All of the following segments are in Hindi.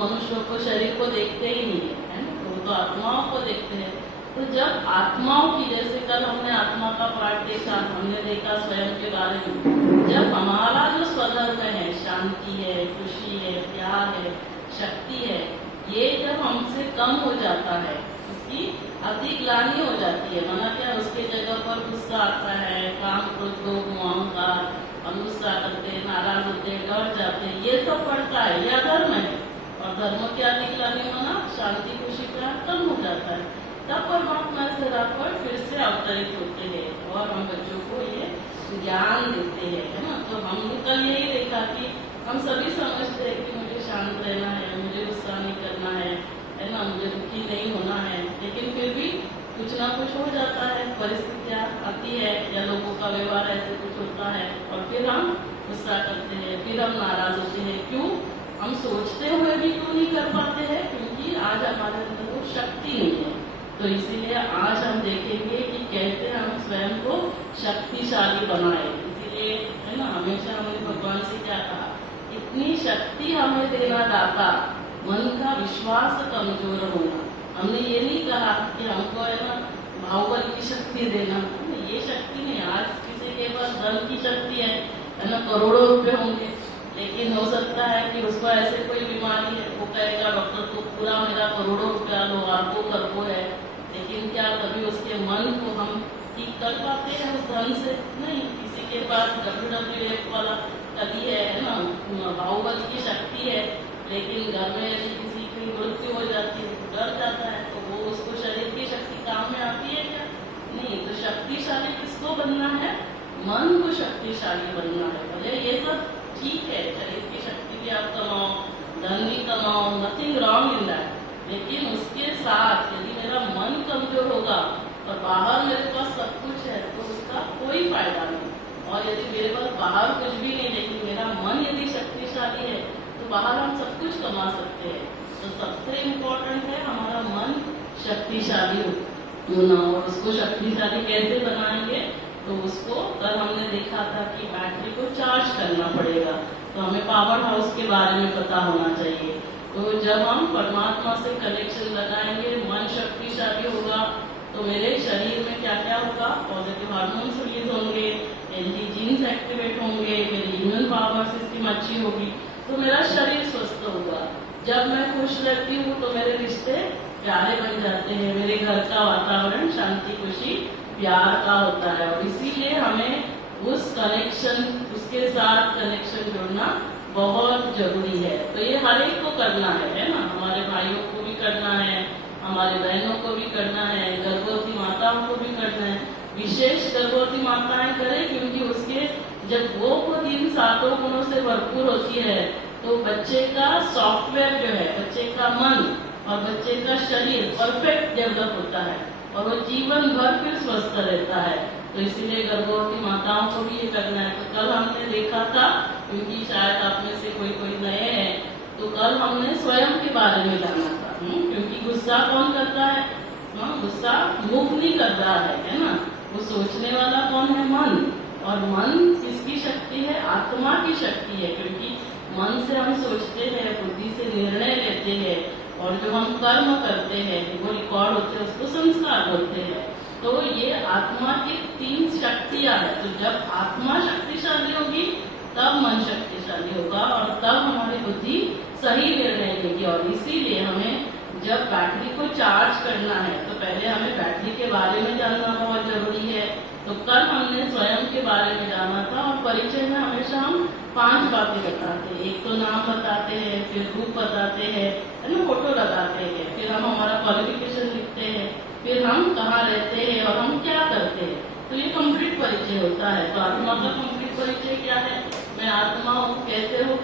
मनुष्यों को, शरीर को देखते ही नहीं है ना, तो वो तो आत्माओं को देखते हैं। तो जब आत्माओं की, जैसे कल हमने आत्मा का पाठ देखा, हमने देखा स्वयं के बारे में, जब हमारा जो स्वधर्म है, शांति है, खुशी है, प्यार है, शक्ति है, ये जब हमसे कम हो जाता है, इसकी अति ग्लानि हो जाती है, माना क्या, उसके जगह पर गुस्सा आता है, काम, क्रोध, लोभ, मोह, अहंकार, हम गुस्सा करते हैं, नाराज होते हैं, डर जाते हैं, ये सब पड़ता है, यह धर्म है। और धर्म की अति ग्लानि माना शांति, खुशी, प्यार कम हो जाता है। तब परमात्मा से राकर फिर से अवतरित होते हैं और हम बच्चों को ये ज्ञान देते हैं, है ना। तो हमने कल यही देखा कि हम सभी समझते हैं कि मुझे शांत रहना है, मुझे गुस्सा नहीं करना है ना, मुझे दुखी नहीं होना है, लेकिन फिर भी कुछ ना कुछ हो जाता है, परिस्थितियाँ आती है या लोगों का व्यवहार ऐसे कुछ होता है और फिर हम गुस्सा करते हैं, फिर हम नाराज होते हैं। क्यों? हम सोचते हुए भी क्यों नहीं कर पाते हैं? क्योंकि आज हमारे अंदर वो शक्ति नहीं है। तो इसीलिए आज हम देखेंगे कि कैसे हम स्वयं को शक्तिशाली बनाए। इसीलिए है ना, हमेशा हमने भगवान से क्या कहा, इतनी शक्ति हमें देना दाता, मन का विश्वास कमजोर होना। हमने ये नहीं कहा कि हमको है ना बाहुबल की शक्ति देना, ये शक्ति नहीं। आज किसी के पास धन की शक्ति है ना, करोड़ों रुपए होंगे, लेकिन हो सकता है कि उसको ऐसे कोई बीमारी है, वो कहेगा डॉक्टर को पूरा मेरा करोड़ों रुपया लो, आपको करको है, लेकिन क्या कभी उसके मन को हम ठीक कर पाते हैं उस धन से? नहीं। किसी के पास WWF वाला कभी है ना, बाहुबल की शक्ति है, लेकिन घर में यदि किसी की मृत्यु हो जाती है तो डर जाता है, तो वो उसको शरीर की शक्ति काम में आती है क्या? नहीं। तो शक्तिशाली किसको बनना है? मन को शक्तिशाली बनना है। भले ये सब ठीक है, शरीर की शक्ति भी आप कमाओ, धन भी कमाओ, नथिंग रॉन्ग इन दैट, लेकिन उसके साथ यदि मेरा मन कमजोर होगा और बाहर मेरे पास सब कुछ है तो उसका कोई फायदा नहीं। और यदि मेरे पास बाहर कुछ भी नहीं, लेकिन मेरा मन यदि शक्तिशाली है तो बाहर हम सब कुछ कमा सकते हैं। तो सबसे इम्पोर्टेंट है हमारा मन शक्तिशाली होना। और उसको शक्तिशाली कैसे बनाएंगे? तो उसको कल हमने देखा था कि बैटरी को चार्ज करना पड़ेगा, तो हमें पावर हाउस के बारे में पता होना चाहिए। तो जब हम परमात्मा से कनेक्शन लगाएंगे, मन शक्तिशाली होगा, तो मेरे शरीर में क्या क्या होगा? पॉजिटिव हार्मोन्स रिलीज होंगे, हेल्दी जीन्स एक्टिवेट होंगे, मेरी इम्यून पावर सिस्टम अच्छी होगी, तो मेरा शरीर स्वस्थ होगा। जब मैं खुश रहती हूँ तो मेरे रिश्ते प्यारे बन जाते हैं, मेरे घर का वातावरण शांति, खुशी, प्यार का होता है। और इसीलिए हमें उस कनेक्शन, उसके साथ कनेक्शन जोड़ना बहुत जरूरी है। तो ये हर एक को करना है ना, हमारे भाइयों को भी करना है, हमारे बहनों को भी करना है, गर्भवती माताओं को भी करना है। विशेष गर्भवती माताएं करें, क्योंकि उसके जब वो खुद इन 7 गुणों से भरपूर होती है तो बच्चे का सॉफ्टवेयर जो है, बच्चे का मन और बच्चे का शरीर परफेक्ट डेवलप होता है और वो जीवन भर फिर स्वस्थ रहता है। तो इसीलिए गर्भवती माताओं को भी ये करना है। तो कल हमने देखा था, क्योंकि शायद आप में से कोई नए हैं, तो कल हमने स्वयं के बारे में जाना था। क्योंकि गुस्सा कौन करता है? गुस्सा मुख नहीं कर रहा है ना, वो सोचने वाला कौन है? मन। और मन किसकी शक्ति है? आत्मा की शक्ति है, क्योंकि मन से हम सोचते हैं, बुद्धि से निर्णय लेते हैं, और जो हम कर्म करते हैं वो रिकॉर्ड होते हैं, उसको संस्कार बोलते हैं। तो ये आत्मा की 3 शक्तियां हैं। तो जब आत्मा शक्तिशाली होगी तब मन शक्तिशाली होगा और तब हमारी बुद्धि सही निर्णय लेगी। और इसीलिए हमें जब बैटरी को चार्ज करना है तो पहले हमें बैटरी के बारे में जानना बहुत जरूरी है। तो कल हमने स्वयं के बारे में जाना था और परिचय में हमेशा हम 5 बातें बताते हैं। एक तो नाम बताते हैं, फिर रूप बताते हैं, है ना, फोटो लगाते हैं, फिर हम हमारा क्वालिफिकेशन लिखते हैं, फिर हम कहाँ रहते हैं और हम क्या करते हैं। तो ये कंप्लीट परिचय होता है। तो आत्मा का कंप्लीट परिचय क्या है? मैं आत्मा हूँ, कैसे हूँ,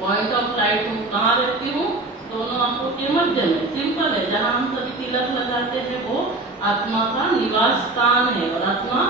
पॉइंट ऑफ लाइट हूँ, कहाँ रहती हूँ, दोनों आंखों के मध्य में, सिंपल है। जहाँ हम सभी तिलक लगाते हैं वो आत्मा का निवास स्थान है। और आत्मा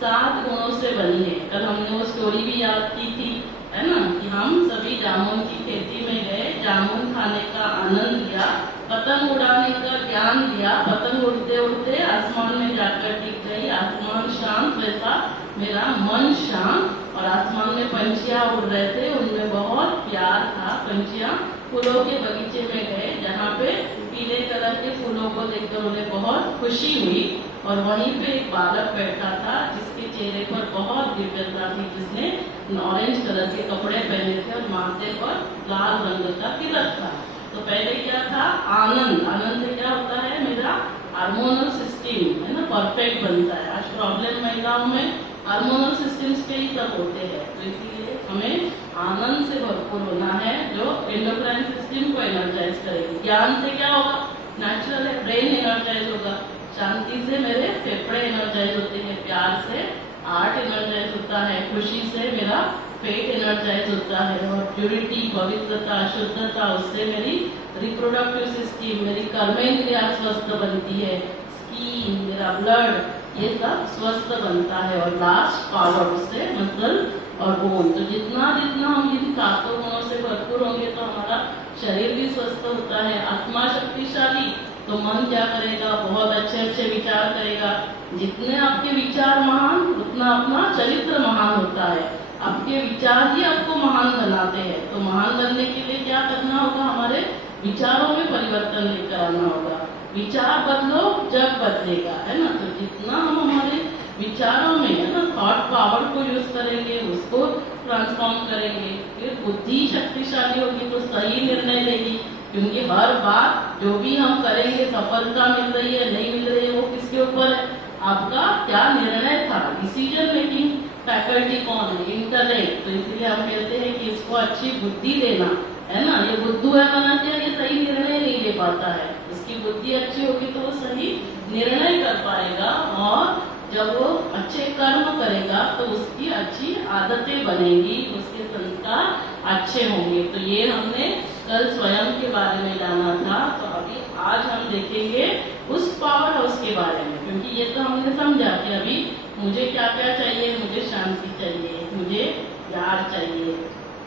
7 गुणों से बनी है। कल हमने वो स्टोरी भी याद की थी, है ना, कि हम सभी जामुन की खेती में गए, जामुन खाने का आनंद लिया, पतंग उड़ाने का ज्ञान लिया, पतंग उड़ते उड़ते आसमान में जाकर टिक गई, आसमान शांत, वैसा मेरा मन शांत। और आसमान में पंछियां उड़ रहे थे, उनमें बहुत प्यार था, पंछियां फूलों के बगीचे में गए जहाँ पे पीले कलर के फूलों को देखकर उन्हें बहुत खुशी हुई और वहीं पे एक बालक बैठा था जिसके चेहरे पर बहुत दिव्यता थी, जिसने ऑरेंज कलर के कपड़े पहने थे और माथे पर लाल रंग का तिलक था। तो पहले क्या था, आनंद। आनंद से क्या होता है, मेरा हार्मोनल सिस्टम है ना परफेक्ट बनता है। आज प्रॉब्लम महिलाओं में हार्मोनल सिस्टम्स पे ही सब होते हैं, तो इसीलिए हमें आनंद से भरपूर होना है जो एंडोक्राइन सिस्टम को एनर्जाइज करेगी। ज्ञान से क्या होगा, नेचुरल है, ब्रेन एनर्जाइज होगा। शांति से मेरे फेफड़े एनर्जाइज होते हैं, प्यार से हार्ट एनर्जाइज होता है, खुशी से मेरा पेट एनर्जाइज होता है, और प्यूरिटी, पवित्रता, शुद्धता, उससे मेरी रिप्रोडक्टिव सिस्टम, मेरी कर्मेंद्रिया स्वस्थ बनती है, स्किन, मेरा ब्लड, ये सब स्वस्थ बनता है, और लास्ट पावर, उससे मसल और बोन। तो जितना जितना हम इन सातों गुणों से भरपूर होंगे तो हमारा शरीर भी स्वस्थ होता है। आत्मा शक्तिशाली, तो मन क्या करेगा, बहुत अच्छे अच्छे विचार करेगा। जितने आपके विचार महान, उतना अपना चरित्र महान होता है। आपके विचार ही आपको महान बनाते हैं। तो महान बनने के लिए क्या करना होगा, हमारे विचारों में परिवर्तन लेकर आना होगा। विचार बदलो, जग बदलेगा, है ना। तो जितना हम हमारे विचारों में, है ना, थॉट पावर को यूज करेंगे, उसको ट्रांसफॉर्म करेंगे, फिर बुद्धि शक्तिशाली होगी तो सही निर्णय लेगी। क्योंकि हर बात जो भी हम करेंगे, सफलता मिल रही है नहीं मिल रही है, वो किसके ऊपर है, आपका क्या निर्णय था। डिसीजन मेकिंग फैकल्टी कौन है, इंटेलेक्ट। तो इसलिए हम कहते हैं कि इसको अच्छी बुद्धि देना, है ना। ये बुद्धू है बना दिया, ये सही निर्णय नहीं ले पाता है। इसकी बुद्धि अच्छी होगी तो वो सही निर्णय कर पाएगा, और जब वो अच्छे कर्म करेगा तो उसकी अच्छी आदतें बनेगी, उसके संस्कार अच्छे होंगे। तो ये हमने कल स्वयं के बारे में जाना था। तो अभी आज हम देखेंगे उस पावर हाउस के बारे में, क्योंकि ये तो हमने समझा कि अभी मुझे क्या क्या चाहिए, मुझे शांति चाहिए, मुझे प्यार चाहिए,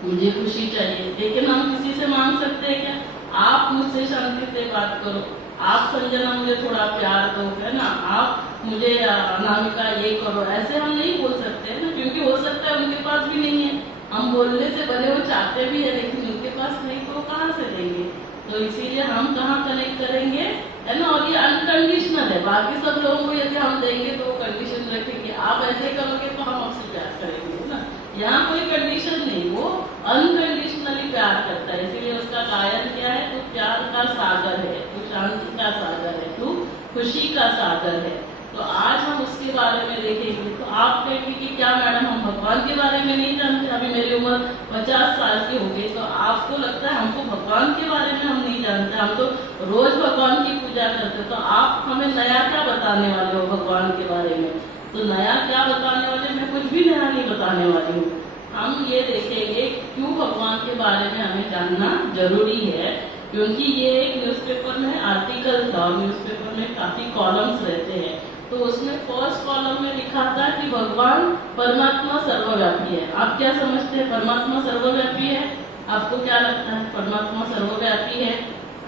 मुझे खुशी चाहिए। लेकिन हम किसी से मांग सकते हैं क्या, आप मुझसे शांति से बात करो, आप संजना मुझे थोड़ा प्यार दो, है ना, आप मुझे अनामिका ये करो, ऐसे हम नहीं बोल सकते ना। क्योंकि हो सकता है उनके पास भी नहीं है, हम बोलने से भले वो चाहते भी है लेकिन उनके पास नहीं, तो कहाँ से देंगे। तो इसीलिए हम कहाँ कनेक्ट करेंगे, है ना। और ये अनकंडीशनल है, बाकी सब लोगों को यदि हम देंगे तो वो कंडीशन रखेंगे, आप ऐसे करोगे तो हम आपसे प्यार करेंगे, है ना। यहाँ कोई कंडीशन नहीं, वो अनकंडीशनली प्यार करता है। इसीलिए उसका गायन क्या है, तू प्यार का सागर है, तू शांति का सागर है, तू खुशी का सागर है। तो आज हम उसके बारे में देखेंगे। तो आप कहेंगे कि क्या मैडम हम भगवान के बारे में नहीं जानते, अभी मेरी उम्र 50 साल की हो गई, तो आपको लगता है हमको भगवान के बारे में हम नहीं जानते, हम तो रोज भगवान की पूजा करते, तो आप हमें नया क्या बताने वाले हो भगवान के बारे में। तो नया क्या बताने वाले, मैं कुछ भी नया नहीं बताने वाली हूँ। हम ये देखेंगे क्यों भगवान के बारे में हमें जानना जरूरी है। क्योंकि ये एक न्यूज़पेपर में आर्टिकल था, और न्यूज़पेपर में काफी कॉलम्स रहते हैं। तो उसमें फर्स्ट कॉलम में लिखा था कि भगवान परमात्मा सर्वव्यापी है। आप क्या समझते हैं, परमात्मा सर्वव्यापी है? आपको क्या लगता है परमात्मा सर्वव्यापी है?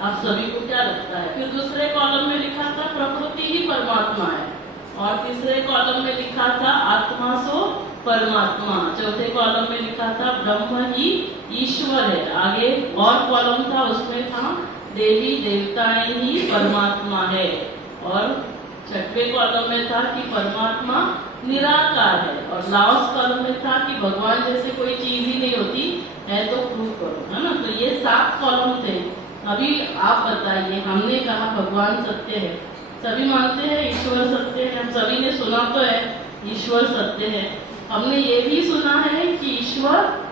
आप सभी को क्या लगता है? फिर दूसरे कॉलम में लिखा था प्रकृति ही परमात्मा है, और तीसरे कॉलम में लिखा था आत्मा सो परमात्मा, चौथे कॉलम में लिखा था ब्रह्म ही ईश्वर है। आगे और कॉलम था, उसमें था देवी देवताएं ही परमात्मा है, और छठवें कॉलम में था कि परमात्मा निराकार है, और लास्ट कॉलम में था कि भगवान जैसे कोई चीज ही नहीं होती है तो प्रूव करो, है ना। तो ये 7 कॉलम थे। अभी आप बताइए, हमने कहा भगवान सत्य है, सभी मानते हैं ईश्वर सत्य है, हम सभी ने सुना तो है ईश्वर सत्य है। हमने ये भी सुना है कि ईश्वर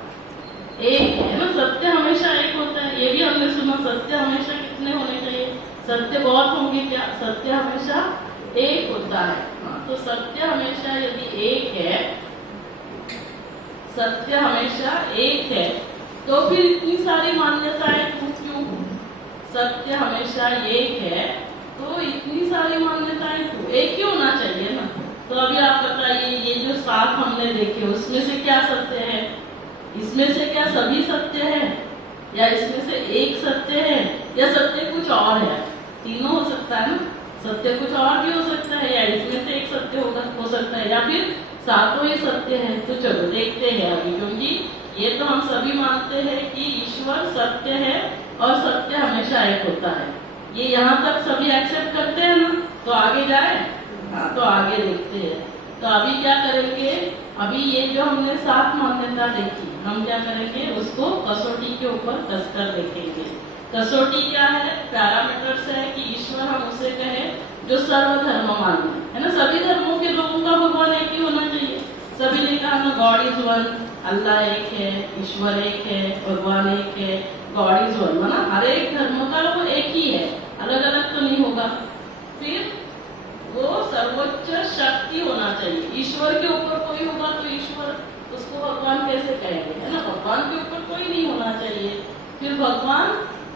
एक है ना, सत्य हमेशा एक होता है, ये भी हमने सुना। सत्य हमेशा कितने होने चाहिए, सत्य बहुत होंगे क्या, सत्य हमेशा एक होता है। तो सत्य हमेशा यदि एक है, सत्य हमेशा एक है, तो फिर इतनी सारी मान्यताएं क्यों? सत्य हमेशा एक है तो इतनी सारी मान्यताएं क्यों? एक ही होना चाहिए ना। तो अभी आप बताइए, ये जो 7 हमने देखे उसमें से क्या सत्य है? इसमें से क्या सभी सत्य है, या इसमें से एक सत्य है, या सत्य कुछ और है? तीनों हो सकता है ना, सत्य कुछ और भी हो सकता है, या इसमें से एक सत्य हो सकता है, या फिर 7 ही सत्य है। तो चलो देखते हैं अभी, क्योंकि ये तो हम सभी मानते हैं कि ईश्वर सत्य है, और सत्य हमेशा एक होता है। ये यहाँ तक सभी एक्सेप्ट करते हैं ना, तो आगे जाए। हाँ, तो आगे देखते हैं। तो अभी क्या करेंगे, अभी ये जो हमने 7 मान्यता देखी, हम क्या करेंगे उसको कसौटी के ऊपर कसकर देखेंगे। कसौटी क्या है, पैरामीटर्स है कि ईश्वर हम उसे कहे जो सर्वधर्म मान्य है ना। सभी धर्मों के लोगों का भगवान एक ही होना चाहिए। सभी ने कहा ना गॉड इज वन, अल्लाह एक है, ईश्वर एक है, भगवान एक है, गॉड इज वन, ना हर एक धर्म का वो एक ही है, अलग अलग तो नहीं होगा। फिर वो सर्वोच्च शक्ति होना चाहिए। ईश्वर के ऊपर कोई होगा तो ईश्वर, उसको भगवान कैसे कहेंगे, है ना। भगवान के ऊपर कोई नहीं होना चाहिए। फिर भगवान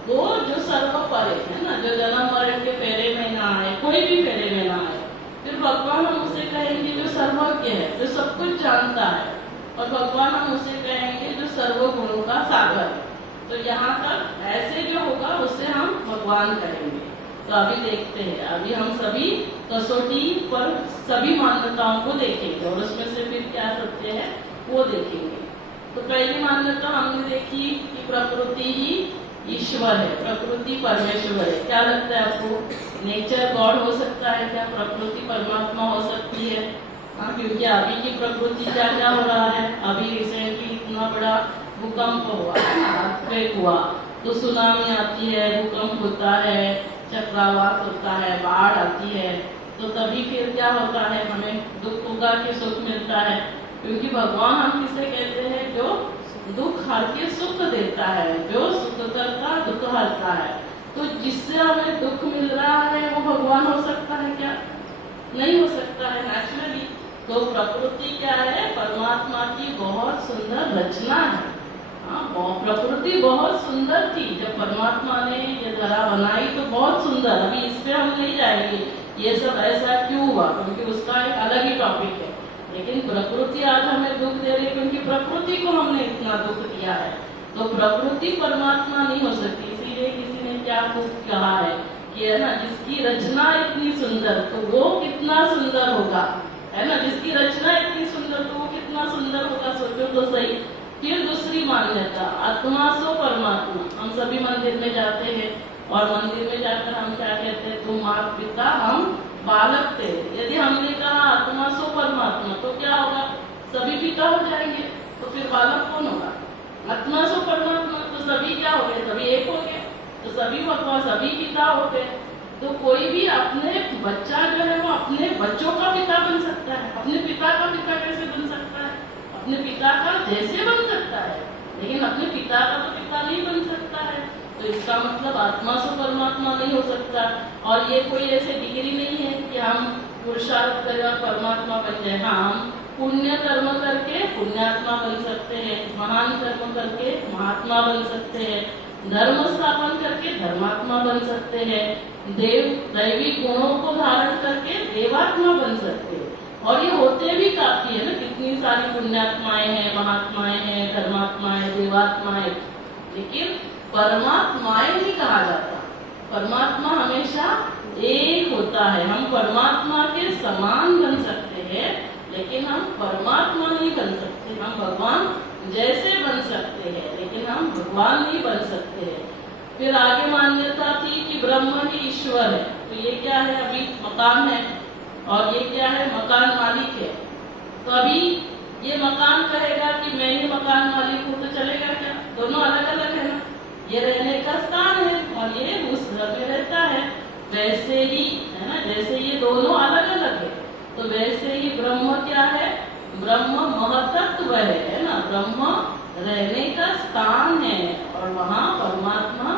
वो जो सर्वपर है ना, जो जन्म मरण के फेरे में ना आए, कोई भी फेरे में ना आए। फिर भगवान हम उसे कहेंगे जो सर्वज्ञ है, जो सब कुछ जानता है। और भगवान हम उसे कहेंगे जो सर्वगुणों का सागर है। तो यहाँ तक ऐसे जो होगा उसे हम भगवान कहेंगे। तो अभी देखते हैं, अभी हम सभी कसौटी पर सभी मान्यताओं को देखेंगे और उसमें से फिर क्या सत्य है वो देखेंगे। तो पहली मान्यता हमने देखी कि प्रकृति ही ईश्वर है, प्रकृति परमेश्वर है। क्या लगता है आपको, नेचर गॉड हो सकता है क्या, प्रकृति परमात्मा हो सकती है? हाँ, क्योंकि अभी की प्रकृति क्या क्या हो रहा है, अभी रिसेंटली इतना बड़ा भूकंप हुआ, अर्थक्वेक हुआ, तो सुनामी आती है, भूकंप होता है, चक्रवात होता है, बाढ़ आती है। तो तभी फिर क्या होता है, हमें दुख होगा कि सुख मिलता है? क्योंकि भगवान हम किसे कहते हैं, जो दुख हर के सुख देता है, जो सुख करता दुख हरता है। तो जिससे हमें दुख मिल रहा है वो भगवान हो सकता है क्या? नहीं हो सकता है नेचुरली। तो प्रकृति क्या है, परमात्मा की बहुत सुंदर रचना है। हाँ, प्रकृति बहुत सुंदर थी जब परमात्मा ने ये धरा बनाई, तो बहुत सुंदर। अभी इस पे हम नहीं जाएंगे ये सब ऐसा क्यों हुआ, क्योंकि उसका एक अलग ही टॉपिक है। लेकिन प्रकृति आज हमें दुख दे रही है क्योंकि प्रकृति को हमने इतना दुख दिया है। तो प्रकृति परमात्मा नहीं हो सकती। इसीलिए किसी ने क्या खूब कहा है कि है ना, जिसकी रचना इतनी सुंदर तो वो कितना सुंदर होगा, है ना। जिसकी रचना इतनी सुंदर तो वो कितना सुंदर होगा, सोचो तो सही। फिर दूसरी मान्यता, आत्मा सो परमात्मा। हम सभी मंदिर में जाते हैं और मंदिर में जाकर हम क्या कहते हैं, तुम माता पिता हम बालक थे। यदि हमने कहा आत्मा सो परमात्मा तो क्या होगा, सभी पिता हो जाएंगे, तो फिर बालक कौन होगा? आत्मा सो परमात्मा, तो सभी क्या हो गए, सभी एक हो गए, तो सभी भगवान सभी पिता हो गए। तो कोई भी अपने बच्चा जो है वो अपने बच्चों का पिता बन सकता है। अपने पिता का पिता कैसे बन सकता है? अपने पिता का जैसे बन सकता है, लेकिन अपने पिता का तो पिता नहीं बन सकता है। तो इसका मतलब आत्मा से परमात्मा नहीं हो सकता। और ये कोई ऐसे डिग्री नहीं है कि हम पुरुषार्थ करें और परमात्मा बन जाए। हाँ, हम पुण्य कर्म करके पुण्यात्मा बन सकते हैं, महान कर्म करके महात्मा बन सकते हैं, धर्म स्थापन करके धर्मात्मा बन सकते हैं, दैवी गुणों को धारण करके देवात्मा बन सकते हैं। और ये होते भी काफी है ना, कितनी सारी पुण्यात्माएं हैं, महात्माएं हैं, धर्मात्माएं, देवात्माएं, लेकिन परमात्माएं नहीं कहा जाता। परमात्मा हमेशा एक होता है। हम परमात्मा के समान बन सकते हैं, लेकिन हम परमात्मा नहीं बन सकते। हम भगवान जैसे बन सकते हैं, लेकिन हम भगवान नहीं बन सकते हैं। फिर आगे मान्यता थी कि ब्रह्म ही ईश्वर है। तो ये क्या है, अभी मकान है और ये क्या है, मकान मालिक है। तो अभी ये मकान कहेगा कि मैं ही मकान मालिक हूँ, तो चलेगा क्या? दोनों अलग अलग है ना। ये रहने का स्थान है और ये उस घर में रहता है। वैसे ही है ना, जैसे ये दोनों अलग अलग है, तो वैसे ही ब्रह्म क्या है, ब्रह्म महतत्व है ना। ब्रह्म रहने का स्थान है और वहाँ परमात्मा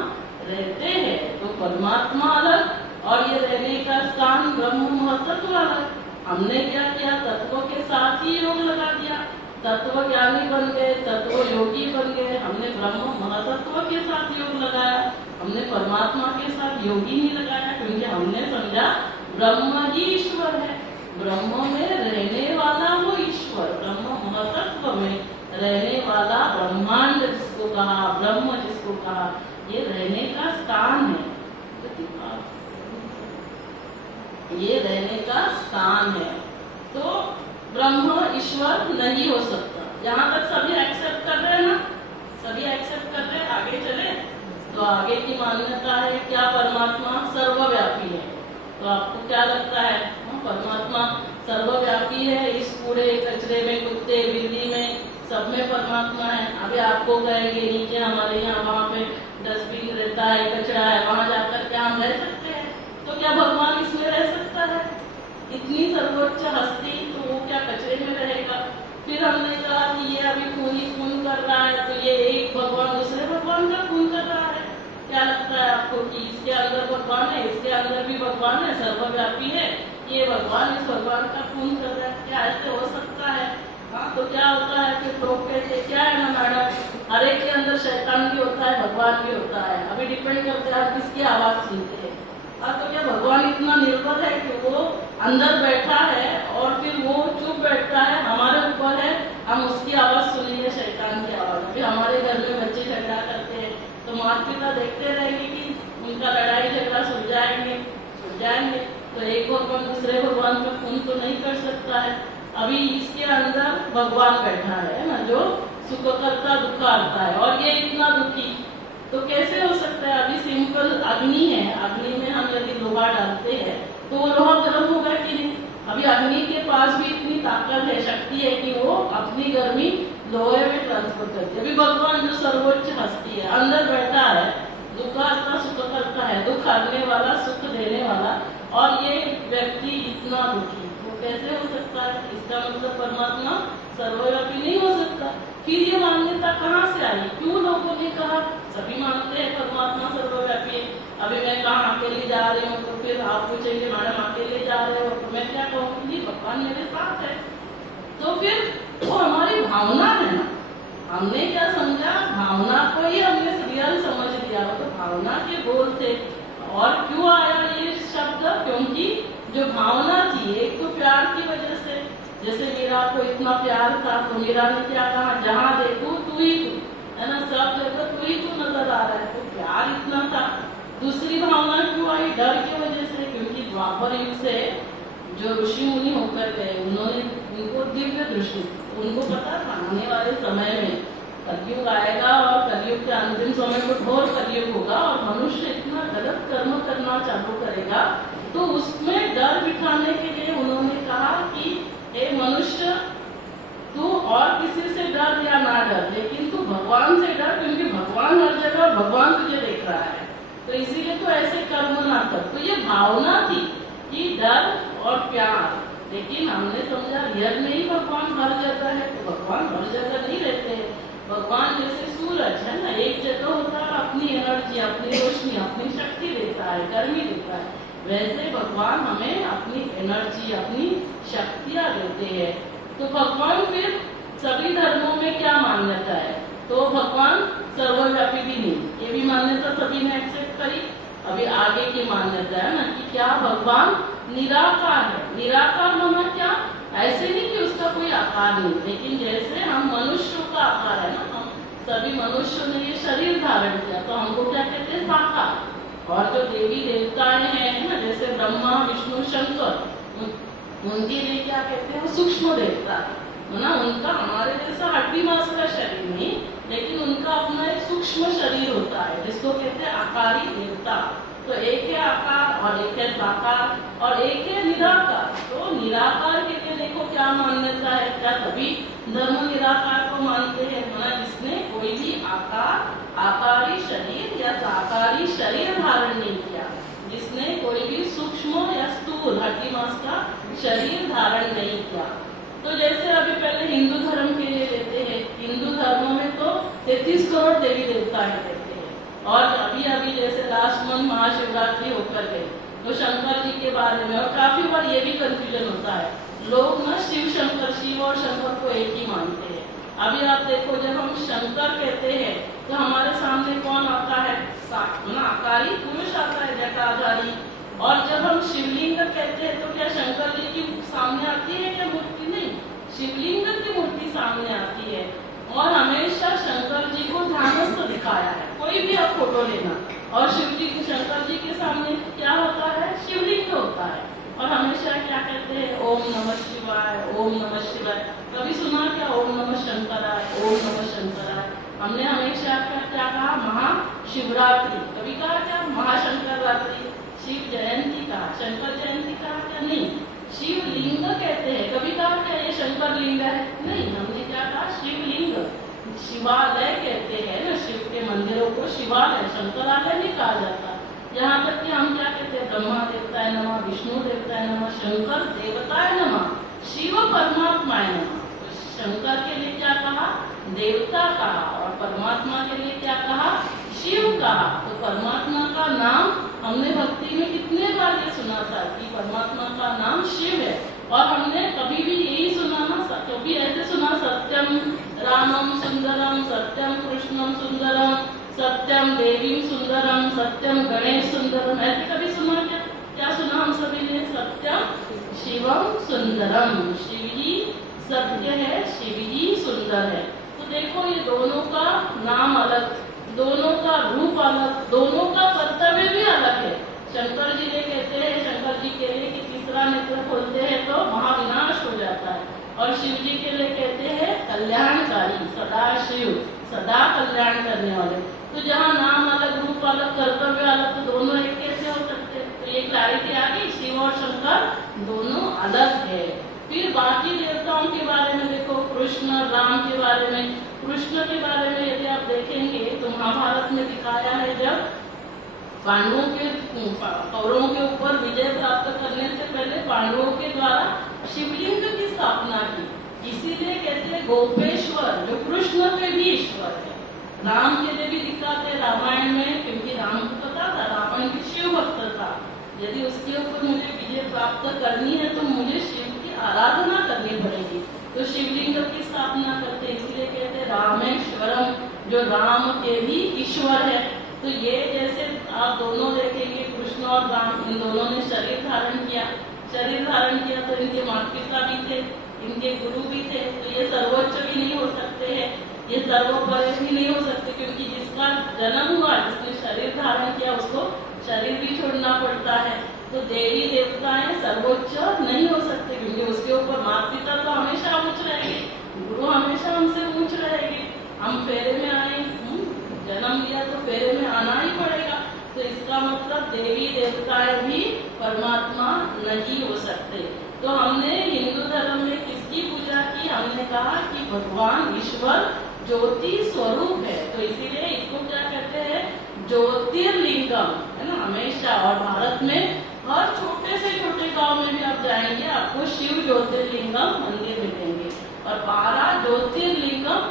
रहते हैं। तो परमात्मा अलग और ये रहने का स्थान ब्रह्म महतत्व अलग। हमने क्या किया, तत्व के साथ ही योग लगा दिया, तत्व ज्ञानी बन गए, तत्व योगी बन गए। हमने ब्रह्म महतत्व के साथ योग लगाया, हमने परमात्मा के साथ योगी नहीं लगाया, क्योंकि हमने समझा ब्रह्म ही ईश्वर है। ब्रह्म में रहने वाला वो ईश्वर, ब्रह्म महतत्व में रहने वाला ब्रह्मांड जिसको कहा, ब्रह्म जिसको कहा, ये रहने का स्थान है। ये रहने का स्थान है। तो ब्रह्म ईश्वर नहीं हो सकता। यहाँ तक सभी एक्सेप्ट कर रहे हैं ना, सभी एक्सेप्ट कर रहे हैं, आगे चले। तो जो आगे की मान्यता है, क्या परमात्मा सर्वव्यापी है? तो आपको क्या लगता है? परमात्मा सर्वव्यापी है, इस कूड़े कचरे में, कुत्ते बिल्ली में, सब में परमात्मा है। अभी आपको कहेंगे नीचे हमारे यहाँ वहाँ पे डस्टबिन रहता है, कचरा है, वहाँ जाकर क्या हम रह सकते हैं? तो क्या भगवान इसमें रह सकता है? इतनी सर्वोच्च हस्ती, तो वो क्या कचरे में रहेगा? फिर हमने कहा कि ये अभी खून ही खून कर रहा है, तो ये एक भगवान दूसरे भगवान का खून कर रहा है। क्या लगता है आपको कि इसके अंदर भगवान है, इसके अंदर भी भगवान है, सर्वव्यापी है, ये भगवान इस भगवान का खून कर रहा है? क्या ऐसे हो सकता है? हाँ, तो क्या होता है फिर लोग कहते हैं क्या है ना मैडम, हर एक के अंदर शैतान भी होता है, भगवान भी होता है, अभी डिपेंड करता है किसकी आवाज सुनते हैं। तो क्या भगवान इतना निर्भर है कि वो अंदर बैठा है और फिर वो चुप बैठता है, हमारे ऊपर है, हम उसकी आवाज सुनेंगे शैतान की आवाज? अभी हमारे घर में बच्चे झगड़ा करते हैं तो माता पिता देखते रहेंगे कि उनका लड़ाई झगड़ा सुलझाएंगे, तो एक भगवान दूसरे भगवान का खून तो नहीं कर सकता है। अभी इसके अंदर भगवान बैठा है ना, जो सुख करता दुख आता है, और ये इतना दुखी, तो कैसे हो सकता है? अभी सिंपल अग्नि है, अग्नि में हम यदि लोहा डालते हैं तो वो लोहा गर्म होगा कि नहीं? अभी अग्नि के पास भी इतनी ताकत है, शक्ति है कि वो अपनी गर्मी लोहे में ट्रांसफर करती है। अभी भगवान जो सर्वोच्च हस्ती है, अंदर बैठा है, दुख आता सुख करता है, दुख आने वाला सुख देने वाला, और ये व्यक्ति इतना दुखी, वो कैसे हो सकता है? इसका मतलब परमात्मा सर्वव्यापी नहीं हो सकता। फिर ये मान्यता कहाँ से आई? क्यों लोगों ने कहा? सभी मानते हैं परमात्मा सर्वव्यापी है। अभी मैं कहाँ अकेले जा रही हूँ तो फिर आप पूछेंगे मैडम अकेले जा रहे हो, तो मैं क्या कहूँगी? भगवान मेरे साथ है। तो फिर वो हमारी भावना है ना, हमने क्या समझा? भावना को ही हमने रियल समझ लिया, तो भावना के बोल थे। और क्यों आया ये शब्द? क्योंकि जो भावना थी, एक तो प्यार की वजह से, जैसे मीरा को इतना प्यार था तो मीरा ने क्या कहा? जहाँ देखो तू ही तू, है ना, सब जगह तू ही तू नजर आ रहा है, तो प्यार इतना था। दूसरी भावना क्यों आई? डर की वजह से, क्योंकि द्वापर युग से जो ऋषि मुनि होकर गए, उन्होंने, उनको दिव्य दृष्टि, उनको पता था आने वाले समय में कलयुग आएगा और कलयुग के अंतिम समय में घोर कलयुग होगा और मनुष्य इतना गलत कर्म करना चालू करेगा, तो उसमें डर बिठाने के लिए उन्होंने कहा कि हे मनुष्य, तू और किसी से डर या ना डर, लेकिन तू भगवान से डर, क्योंकि भगवान हर जगह, भगवान तुझे देख रहा है, तो इसीलिए तो ऐसे कर्म ना कर। तो ये भावना थी कि डर और प्यार, लेकिन हमने समझा रियल में ही भगवान हर जगह है, तो भगवान हर जगह नहीं रहते हैं। भगवान जैसे सूरज है ना, एक जगह होता है, अपनी एनर्जी, अपनी रोशनी, अपनी शक्ति देता है, गर्मी देता है, वैसे भगवान हमें अपनी एनर्जी, अपनी शक्तियाँ देते हैं। तो भगवान फिर सभी धर्मों में क्या मान्यता है? तो भगवान सर्वव्यापी भी नहीं, ये भी मान्यता सभी ने एक्सेप्ट करी। अभी आगे की मान्यता है ना कि क्या भगवान निराकार है। निराकार माना क्या? ऐसे नहीं कि उसका कोई आकार नहीं, लेकिन जैसे हम मनुष्यों का आकार है ना, हम सभी मनुष्यों ने ये शरीर धारण किया, तो हमको क्या कहते हैं? साकार। और जो देवी देवताएं हैं ना, जैसे ब्रह्मा विष्णु शंकर, उनके लिए क्या कहते हैं? सूक्ष्म देवता है ना, उनका हमारे जैसा हड्डी मांस का शरीर नहीं, लेकिन उनका अपना एक सूक्ष्म शरीर होता है, जिसको कहते हैं आकारी देवता। तो एक है आकार और एक है साकार और एक है निराकार। तो निराकार के लिए देखो क्या मान्यता है? क्या सभी धर्म निराकार को मानते हैं? मतलब जिसने कोई भी आकार, आकारी शरीर या साकारी शरीर धारण नहीं किया, जिसने कोई भी सूक्ष्म या स्थूल हड्डी मांस का शरीर धारण नहीं किया। तो जैसे अभी पहले हिंदू धर्म के लिए लेते हैं, हिंदू धर्म में तो 33 करोड़ देवी देवता रहते हैं, और अभी अभी जैसे लास्ट मंथ महाशिवरात्रि होकर गई, तो शंकर जी के बारे में, और काफी बार ये भी कंफ्यूजन होता है, लोग ना शिव शंकर, शिव और शंकर को एक ही मानते हैं। अभी आप देखो, जब हम शंकर कहते हैं तो हमारे सामने कौन आता है? आकारी पुरुष आता है, जटाधारी। और जब हम शिवलिंग कहते हैं तो क्या शंकर जी की सामने आती है क्या मूर्ति? नहीं, शिवलिंग की मूर्ति सामने आती है। और हमेशा शंकर जी को ध्यानस्थ दिखाया है, कोई भी आप फोटो लेना, और शिव जी को, शंकर जी के सामने क्या होता है? शिवलिंग होता है। और हमेशा क्या कहते हैं? ओम नमः शिवाय, ओम नमः शिवाय। कभी सुना क्या ओम नमः शंकराय, ओम नमः शंकराय? हमने हमेशा क्या कहा? शिवरात्रि, कभी कहा क्या महाशंकर रात्रि, शिव जयंती कहा, शंकर जयंती कहा क्या नहीं, शिवलिंग कहते हैं, कभी कहा क्या ये शंकर लिंग है, नहीं, हमने क्या कहा शिवलिंग, शिवालय कहते हैं ना, शिव के मंदिरों को शिवालय, शंकरालय नहीं कहा जाता। यहाँ तक कि हम क्या कहते हैं, ब्रह्मा देवताय नमः, विष्णु देवताय नमः, शंकर देवताय नमः, शिव परमात्माय नमः। तो शंकर के लिए क्या कहा, देवता कहा, और परमात्मा के लिए क्या कहा, शिव कहा। तो परमात्मा का नाम हमने भक्ति में कितने बार ये सुना था कि परमात्मा का नाम शिव है, और हमने कभी भी यही सुना ना, कभी ऐसे सुना सत्यम रामम सुंदरम, सत्यम कृष्णम सुंदरम, सत्यम देवी सुंदरम, सत्यम गणेश सुंदरम, ऐसे कभी सुना क्या, क्या सुना हम सभी ने, सत्यम शिवम सुंदरम, शिव ही सत्य है, शिव ही सुंदर है। तो देखो ये दोनों का नाम अलग, दोनों का रूप अलग, दोनों का कर्तव्य भी अलग है। शंकर जी ने कहते हैं, शंकर जी के लिए कि तीसरा नेत्र खोलते हैं तो महाविनाश हो जाता है, और शिव जी के लिए कहते हैं कल्याणकारी, सदा शिव, सदा कल्याण करने वाले। तो जहाँ नाम अलग, रूप अलग, कर्तव्य अलग, तो दोनों एक कैसे हो सकते हैं। तो ये क्लैरिटी आ गई, शिव और शंकर दोनों अलग है। फिर बाकी देवताओं के बारे में देखो, कृष्ण राम के बारे में, कृष्ण के बारे में यदि आप देखेंगे तो महाभारत में दिखाया है, जब पांडवों के कौरवों के ऊपर विजय प्राप्त करने से पहले पांडवों के द्वारा शिवलिंग की स्थापना की, इसीलिए कहते हैं गोपेश्वर, जो कृष्ण के भी ईश्वर है। राम के लिए भी दिखाते हैं रामायण में, क्योंकि राम को पता था रावण की शिव भक्त था, यदि उसके ऊपर मुझे विजय प्राप्त करनी है तो मुझे शिव की आराधना करनी पड़ेगी, तो शिवलिंग की स्थापना करते, इसलिए कहते रामेश्वरम, जो राम के भी ईश्वर है। तो ये जैसे आप दोनों देखेंगे, कृष्ण और राम, इन दोनों ने शरीर धारण किया, शरीर धारण किया तो इनके माता पिता भी थे, इनके गुरु भी थे, तो ये सर्वोच्च भी नहीं हो सकते हैं, ये सर्वोपरि भी नहीं हो सकते, क्योंकि जिसका जन्म हुआ, जिसने शरीर धारण किया, उसको शरीर भी छोड़ना पड़ता है। तो देवी देवताएं सर्वोच्च नहीं हो सकते, क्योंकि उसके ऊपर माता पिता तो हमेशा ऊंच रहेंगे, गुरु हमेशा हमसे ऊंच रहेंगे। हम फेरे में आए, जन्म लिया तो फेरे में आना ही पड़ेगा, तो इसका मतलब देवी देवताएं भी परमात्मा नहीं हो सकते। तो हमने हिंदू धर्म में किसकी पूजा की, हमने कहा कि भगवान ईश्वर ज्योति स्वरूप है, तो इसीलिए इसको क्या कहते हैं, ज्योतिर्लिंगम, है ना, हमेशा। और भारत में हर छोटे से छोटे गांव में भी आप जाएंगे, आपको शिव ज्योतिर्लिंगम मंदिर मिलेंगे, और 12 ज्योतिर्लिंगम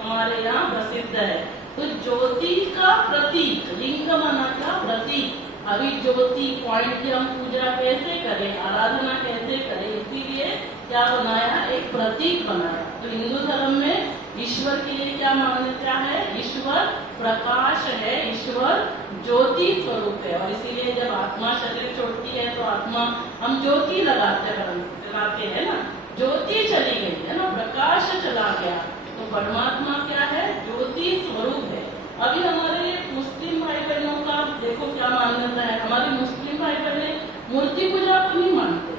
हमारे यहाँ प्रसिद्ध है। तो ज्योति का प्रतीक, लिंग माना का प्रतीक, अभी ज्योति पॉइंट की हम पूजा कैसे करें, आराधना कैसे करें, इसीलिए क्या बनाया, एक प्रतीक बनाया। तो हिंदू धर्म में ईश्वर के लिए क्या मान्यता है, ईश्वर प्रकाश है, ईश्वर ज्योति स्वरूप है, और इसीलिए जब आत्मा शरीर छोड़ती है तो आत्मा हम ज्योति लगाते हैं ना, ज्योति चली गई है ना, प्रकाश चला गया, तो परमात्मा क्या है, ज्योति स्वरूप है। अभी हमारे मुस्लिम भाई बहनों का देखो क्या मान्यता है, हमारे मुस्लिम भाई बहने मूर्ति पूजा को नहीं मानते,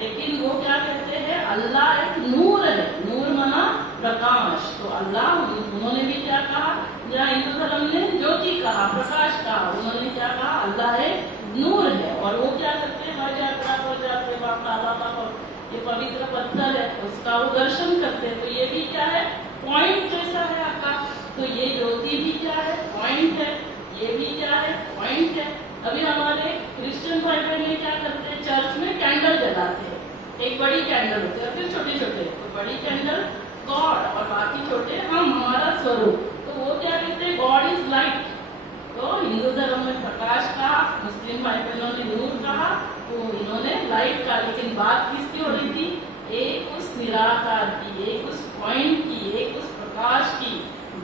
लेकिन वो क्या कहते हैं, अल्लाह एक नूर है, नूर माना प्रकाश, तो अल्लाह, उन्होंने भी क्या कहा, जहाँ हिंदू धर्म ने ज्योति कहा, प्रकाश कहा, उन्होंने क्या कहा, अल्लाह एक नूर है। और वो क्या करते हैं, हर यात्रा पर जाते हैं, काला का ये पवित्र पत्थर है, उसका वो दर्शन करते हैं, तो ये भी क्या है, पॉइंट जैसा है आकाश, तो ये ज्योति भी क्या है, पॉइंट है, ये भी क्या है, पॉइंट है। अभी हमारे क्रिश्चियन भाई बहन क्या करते हैं, चर्च में कैंडल जलाते हैं, एक बड़ी कैंडल होती है, फिर छोटे छोटे, तो बड़ी कैंडल गॉड और बाकी छोटे हम, हमारा स्वरूप, तो वो क्या कहते हैं, गॉड इज लाइट। तो हिंदू धर्म में प्रकाश कहा, मुस्लिम भाई बहनों ने नूर कहा, तो इन्होंने लाइट कहा, लेकिन बात किसकी हो रही थी, एक उस निराकार की, एक उस पॉइंट की, एक उस प्रकाश की,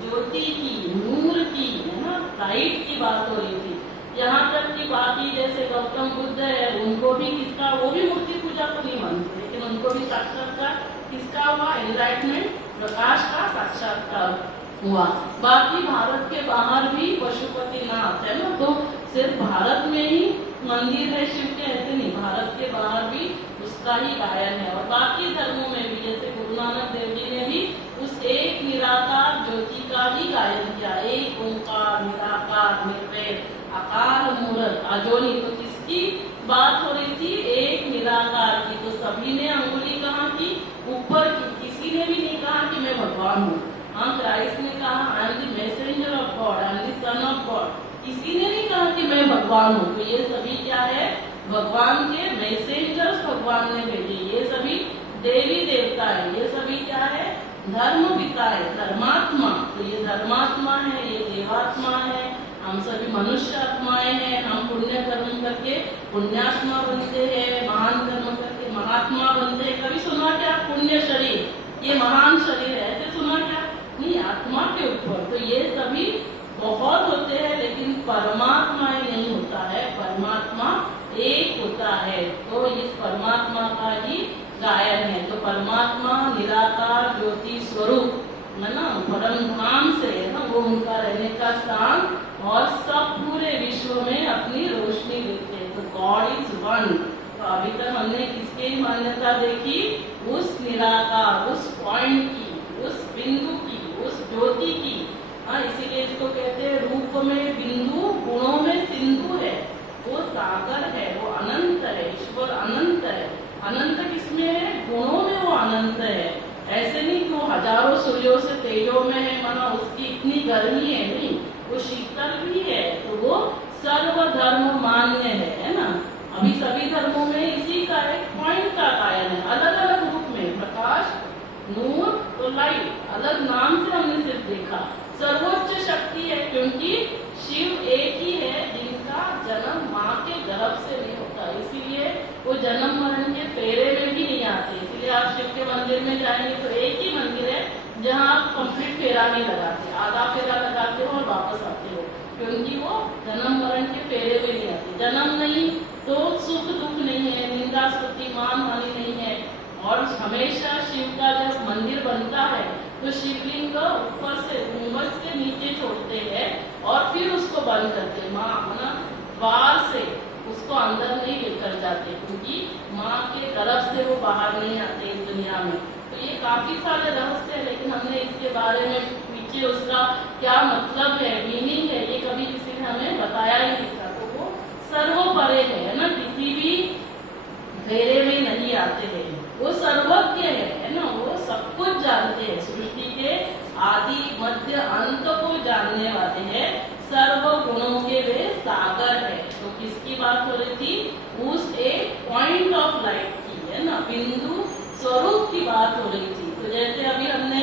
ज्योति की, नूर की, है ना, लाइट की बात हो रही थी। यहाँ तक कि बाकी जैसे गौतम बुद्ध है, उनको भी किसका, वो भी मूर्ति पूजा को नहीं मानते, लेकिन उनको भी साक्षात्कार किसका हुआ, एनलाइटमेंट, प्रकाश का साक्षात्कार हुआ। बाकी भारत के बाहर भी पशुपतिनाथ है ना, तो सिर्फ भारत में ही मंदिर है शिव के, ऐसे नहीं, भारत के बाहर भी उसका ही गायन है। और बाकी धर्मों में भी, जैसे गुरु नानक देव जी ने भी उस एक निराकार ज्योति का ही गायन किया। एक ओंकार निराकार निर्वैर अकाल मूर्त अजोनी। तो किसकी बात हो रही थी? एक निराकार की। तो सभी ने अंगुली कहाँ की? ऊपर की। किसी ने भी नहीं कहा कि मैं भगवान हूँ। हाँ, क्राइस्ट ने कहा I am the messenger of God, I am the son of God. किसी ने नहीं कहा कि मैं भगवान हूँ। तो ये सभी क्या है? भगवान के मैसेंजर्स भगवान ने भेजे। ये सभी देवी देवता है। ये सभी क्या है? धर्म पिता है, धर्मात्मा। तो ये धर्मात्मा है, ये देवात्मा है, हम सभी मनुष्य आत्माएं हैं। हम पुण्य कर्म करके पुण्यात्मा बनते हैं, महान कर्म करके महात्मा बनते हैं। कभी सुना क्या? पुण्य शरीर, ये महान शरीर है, ऐसे सुना क्या? नहीं, आत्मा के ऊपर। तो ये सभी बहुत होते हैं, लेकिन परमात्मा ही नहीं होता है। परमात्मा एक होता है। तो इस परमात्मा का ही गायन है। तो परमात्मा निराकार ज्योति स्वरूप है ना, परम धाम से है ना, वो उनका रहने का स्थान, और सब पूरे विश्व में अपनी रोशनी देते हैं। तो गॉड इज वन। तो अभी तक हमने किसकी मान्यता देखी? उस निराकार, उस पॉइंट की, उस बिंदु की, उस ज्योति की। हाँ, इसीलिए इसको कहते हैं रूप में बिंदु, गुणों में सिंधु है। वो सागर है, वो अनंत है। ईश्वर अनंत है। अनंत किसमें है? गुणों में वो अनंत है। ऐसे नहीं कि वो हजारों सूर्यों से तेजों में है, माना उसकी इतनी गर्मी है, नहीं, वो शीतल भी है। तो वो सर्वधर्म मान्य है ना। अभी सभी धर्मों में इसी का एक पॉइंट का गायन है, अलग अलग रूप में। प्रकाश, नूर, तो लाइट, अलग नाम से हमने सिर्फ देखा। सर्वोच्च शक्ति है, क्योंकि शिव एक ही है जिनका जन्म माँ के गर्भ से नहीं होता। इसीलिए वो जन्म मरण के फेरे में भी नहीं आते। इसीलिए आप शिव के मंदिर में जाएंगे तो एक ही मंदिर है जहाँ आप कंप्लीट फेरा नहीं लगाते, आधा फेरा लगाते हो और वापस आते हो, क्योंकि वो जन्म मरण के फेरे में नहीं आते। जन्म नहीं तो सुख दुख नहीं है, निंदा स्तुति मान हानि नहीं है। और हमेशा शिव का जब मंदिर बनता है तो शिवलिंग को ऊपर से गुंबद से नीचे छोड़ते हैं और फिर उसको बंद करते हैं। माँ ना बाहर से उसको अंदर नहीं लेकर जाते, क्योंकि माँ के गर्भ से वो बाहर नहीं आते इस दुनिया में। तो ये काफी सारे रहस्य है, लेकिन हमने इसके बारे में पीछे उसका क्या मतलब है, मीनिंग है, ये कभी किसी ने हमें बताया ही नहीं था। तो वो सर्वोपरि है ना, किसी भी घेरे में नहीं आते हैं। वो सर्वज्ञ है ना, वो सब कुछ जानते हैं। सृष्टि के आदि मध्य अंत को जानने वाले हैं। सर्व गुणों के वे सागर है। तो किसकी बात हो रही थी? उस एक पॉइंट ऑफ लाइट की, है ना, बिंदु स्वरूप की बात हो रही थी। तो जैसे अभी हमने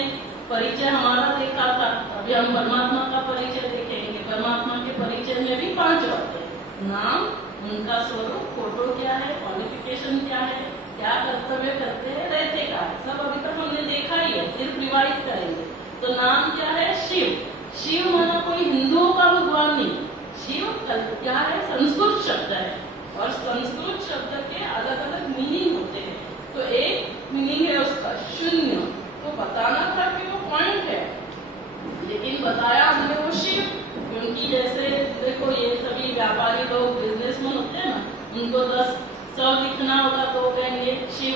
परिचय हमारा देखा था, अभी हम परमात्मा का परिचय देखेंगे। परमात्मा के परिचय में भी 5 बातें, नाम, उनका स्वरूप, फोटो क्या है, क्वालिफिकेशन क्या है, क्या कर्तव्य करते हैं, रहते का है, सब अभी तक हमने देखा ही है, सिर्फ रिवाइज करेंगे। तो नाम क्या है? शिव। शिव माना कोई हिंदुओं का भगवान नहीं। शिव क्या है? संस्कृत शब्द है, और संस्कृत शब्द के अलग अलग मीनिंग होते हैं। तो एक मीनिंग है उसका शून्य, तो बताना था कि वो पॉइंट है, लेकिन बताया हमने वो शिव, क्योंकि जैसे देखो ये सभी व्यापारी लोग, बिजनेसमैन होते हैं ना, उनको 10-100 लिखना होगा तो कहेंगे शिव,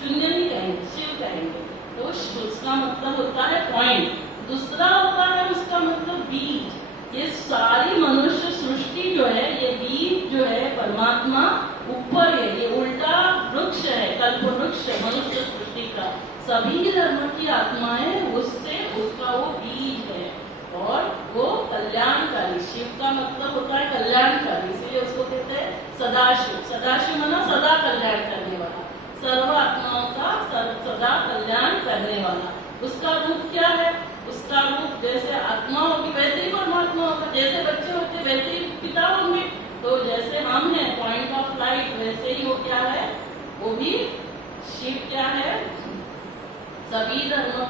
शून्य नहीं कहेंगे, शिव कहेंगे। तो उसका मतलब होता है पॉइंट। दूसरा होता है उसका मतलब बीज। ये सारी मनुष्य सृष्टि जो है, ये बीज जो है परमात्मा ऊपर है, ये उल्टा वृक्ष है, कल्प वृक्ष है मनुष्य सृष्टि का। सभी धर्म की आत्माएं उससे, उसका वो बीज है, और वो कल्याणकारी। शिव का मतलब होता है कल्याणकारी, इसलिए उसको कहते हैं सदाशिव। सदाशिव माना सदा कल्याण करने वाला, सर्व आत्माओं का सदा कल्याण करने वाला। उसका रूप क्या है? उसका रूप जैसे आत्मा होगी वैसे ही परमात्मा होगा, जैसे बच्चे होते वैसे ही पिता होंगे। तो जैसे हम हैं पॉइंट ऑफ लाइट, वैसे ही वो क्या है? वो भी शिव क्या है? सभी धर्म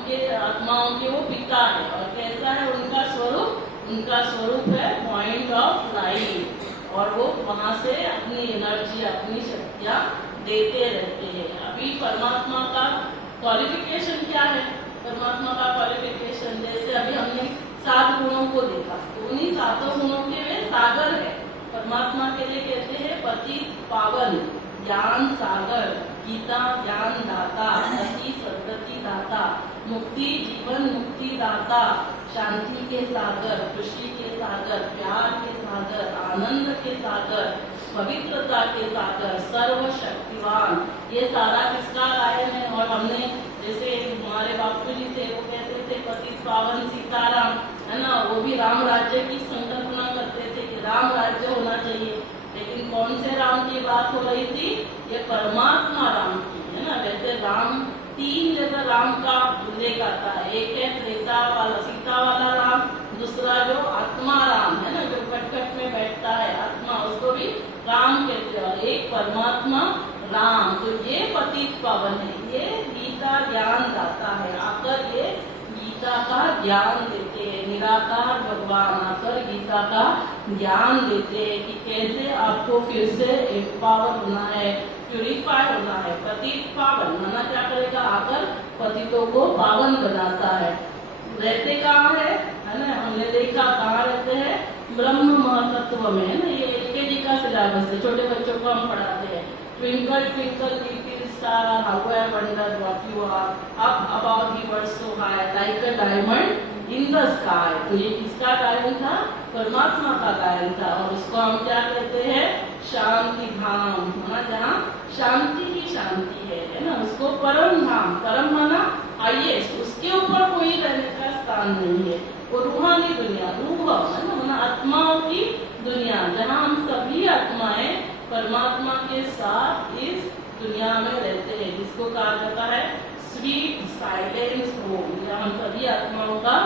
के आत्माओं के वो पिता है। और कैसा है उनका स्वरूप? उनका स्वरूप है पॉइंट ऑफ लाइट, और वो वहां से अपनी एनर्जी, अपनी शक्तियां देते रहते हैं। अभी परमात्मा का क्वालिफिकेशन क्या है? परमात्मा का क्वालिफिकेशन जैसे अभी हमने 7 गुणों को देखा, तो उन्हीं 7 गुणों के वे सागर है। परमात्मा के लिए कहते हैं पतित पावन, ज्ञान सागर, गीता ज्ञान दाता, सती सद्गति दाता, मुक्ति जीवन मुक्ति दाता, शांति के सागर, खुशी के सागर, प्यार के सागर, आनंद के सागर, पवित्रता के सागर, सर्वशक्तिवान। ये सारा किसका गायन है? और हमने जैसे हमारे बापू जी थे, वो कहते थे पतित पावन सीताराम, है ना, वो भी राम राज्य की संकल्पना करते थे कि राम राज्य होना चाहिए। लेकिन कौन से राम की बात हो रही थी? ये परमात्मा राम की, है ना। वैसे राम तीन जगह राम का उल्लेख आता है। एक है त्रेता वाला सीता वाला राम, दूसरा जो आत्मा राम है ना, जो कटकट में बैठता है आत्मा, उसको भी राम कहते हैं, और एक परमात्मा राम। तो ये पतित पावन है, ये गीता ज्ञान दाता है। आकर ये गीता का ज्ञान देते हैं, निराकार भगवान आकर गीता का ज्ञान देते हैं कि कैसे आपको फिर से एम्पावर होना है, प्यूरिफाई होना है। पतित पावन माना क्या करेगा? आकर पतितों को पावन बनाता है। रहते कहाँ है ना, हमने देखा कहाँ रहते हैं? ब्रह्म महतत्व में, है ना। ये एलकेजी का सिलेबस है, छोटे बच्चों को हम पढ़ाते हैं। Twinkle twinkle little star, how I wonder what you are, up about the world so high, like a diamond in the sky. तो ये किसका गायन था? परमात्मा का गायन था। और उसको हम क्या कहते हैं? शांति धाम, है, जहाँ शांति ही शांति है ना। उसको परम धाम, परम माना हाईएस्ट, उसके ऊपर कोई रहने का स्थान नहीं है। वो रूहानी दुनिया, रूह है ना, माना आत्माओं की दुनिया, जहाँ हम सभी आत्माएं परमात्मा के साथ इस दुनिया में रहते हैं, जिसको कहा जाता है स्वीट साइलेंस होम। यह हम सभी आत्माओं का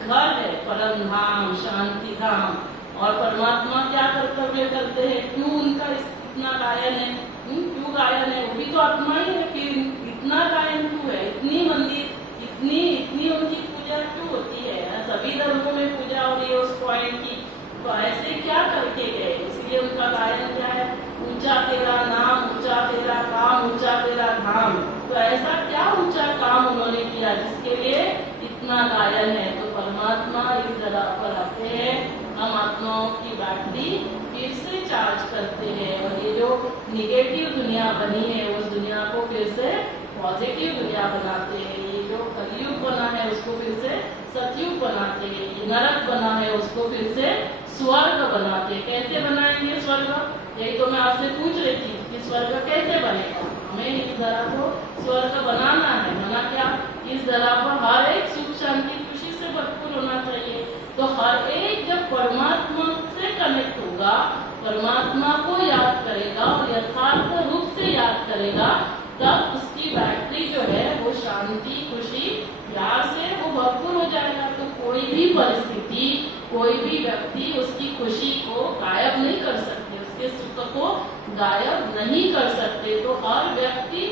घर है, परम धाम, शांति धाम। और परमात्मा क्या कर्तव्य करते हैं? क्यों उनका इतना गायन है? क्यों गायन है? वो भी तो आत्मा ही है, फिर इतना गायन क्यों है? इतनी मंदिर, इतनी इतनी उनकी पूजा क्यों होती है? सभी धर्मों में पूजा हो रही है उस पॉइंट की, तो ऐसे क्या करके गए? इसलिए उनका गायन क्या है? ऊंचा तेरा नाम, ऊंचा तेरा काम, ऊंचा तेरा धाम। तो ऐसा क्या ऊंचा काम उन्होंने किया जिसके लिए इतना गायन है? तो परमात्मा इस जगह पर आते हैं, हम आत्माओं की बैटरी फिर से चार्ज करते हैं, और ये जो निगेटिव दुनिया बनी है उस दुनिया को फिर से पॉजिटिव दुनिया बनाते हैं। ये जो कलयुग बना है उसको फिर से सतयुग बनाते हैं, ये नरक बना है उसको फिर से स्वर्ग बनाते हैं। कैसे बनाएंगे स्वर्ग? यही तो मैं आपसे पूछ रही थी कि स्वर्ग कैसे बनेगा। हमें इस धरा को स्वर्ग बनाना है, माना क्या? इस धरा पर हर एक सुख शांति खुशी से भरपूर होना चाहिए। तो हर एक जब परमात्मा से कनेक्ट होगा, परमात्मा को याद करेगा और यथार्थ रूप से याद करेगा, तब उसकी बैटरी जो है वो शांति खुशी प्यार से वो भरपूर हो जाएगा। तो कोई भी परिस्थिति, कोई भी व्यक्ति उसकी खुशी को गायब नहीं कर सकते, उसके सुख को गायब नहीं कर सकते। तो हर व्यक्ति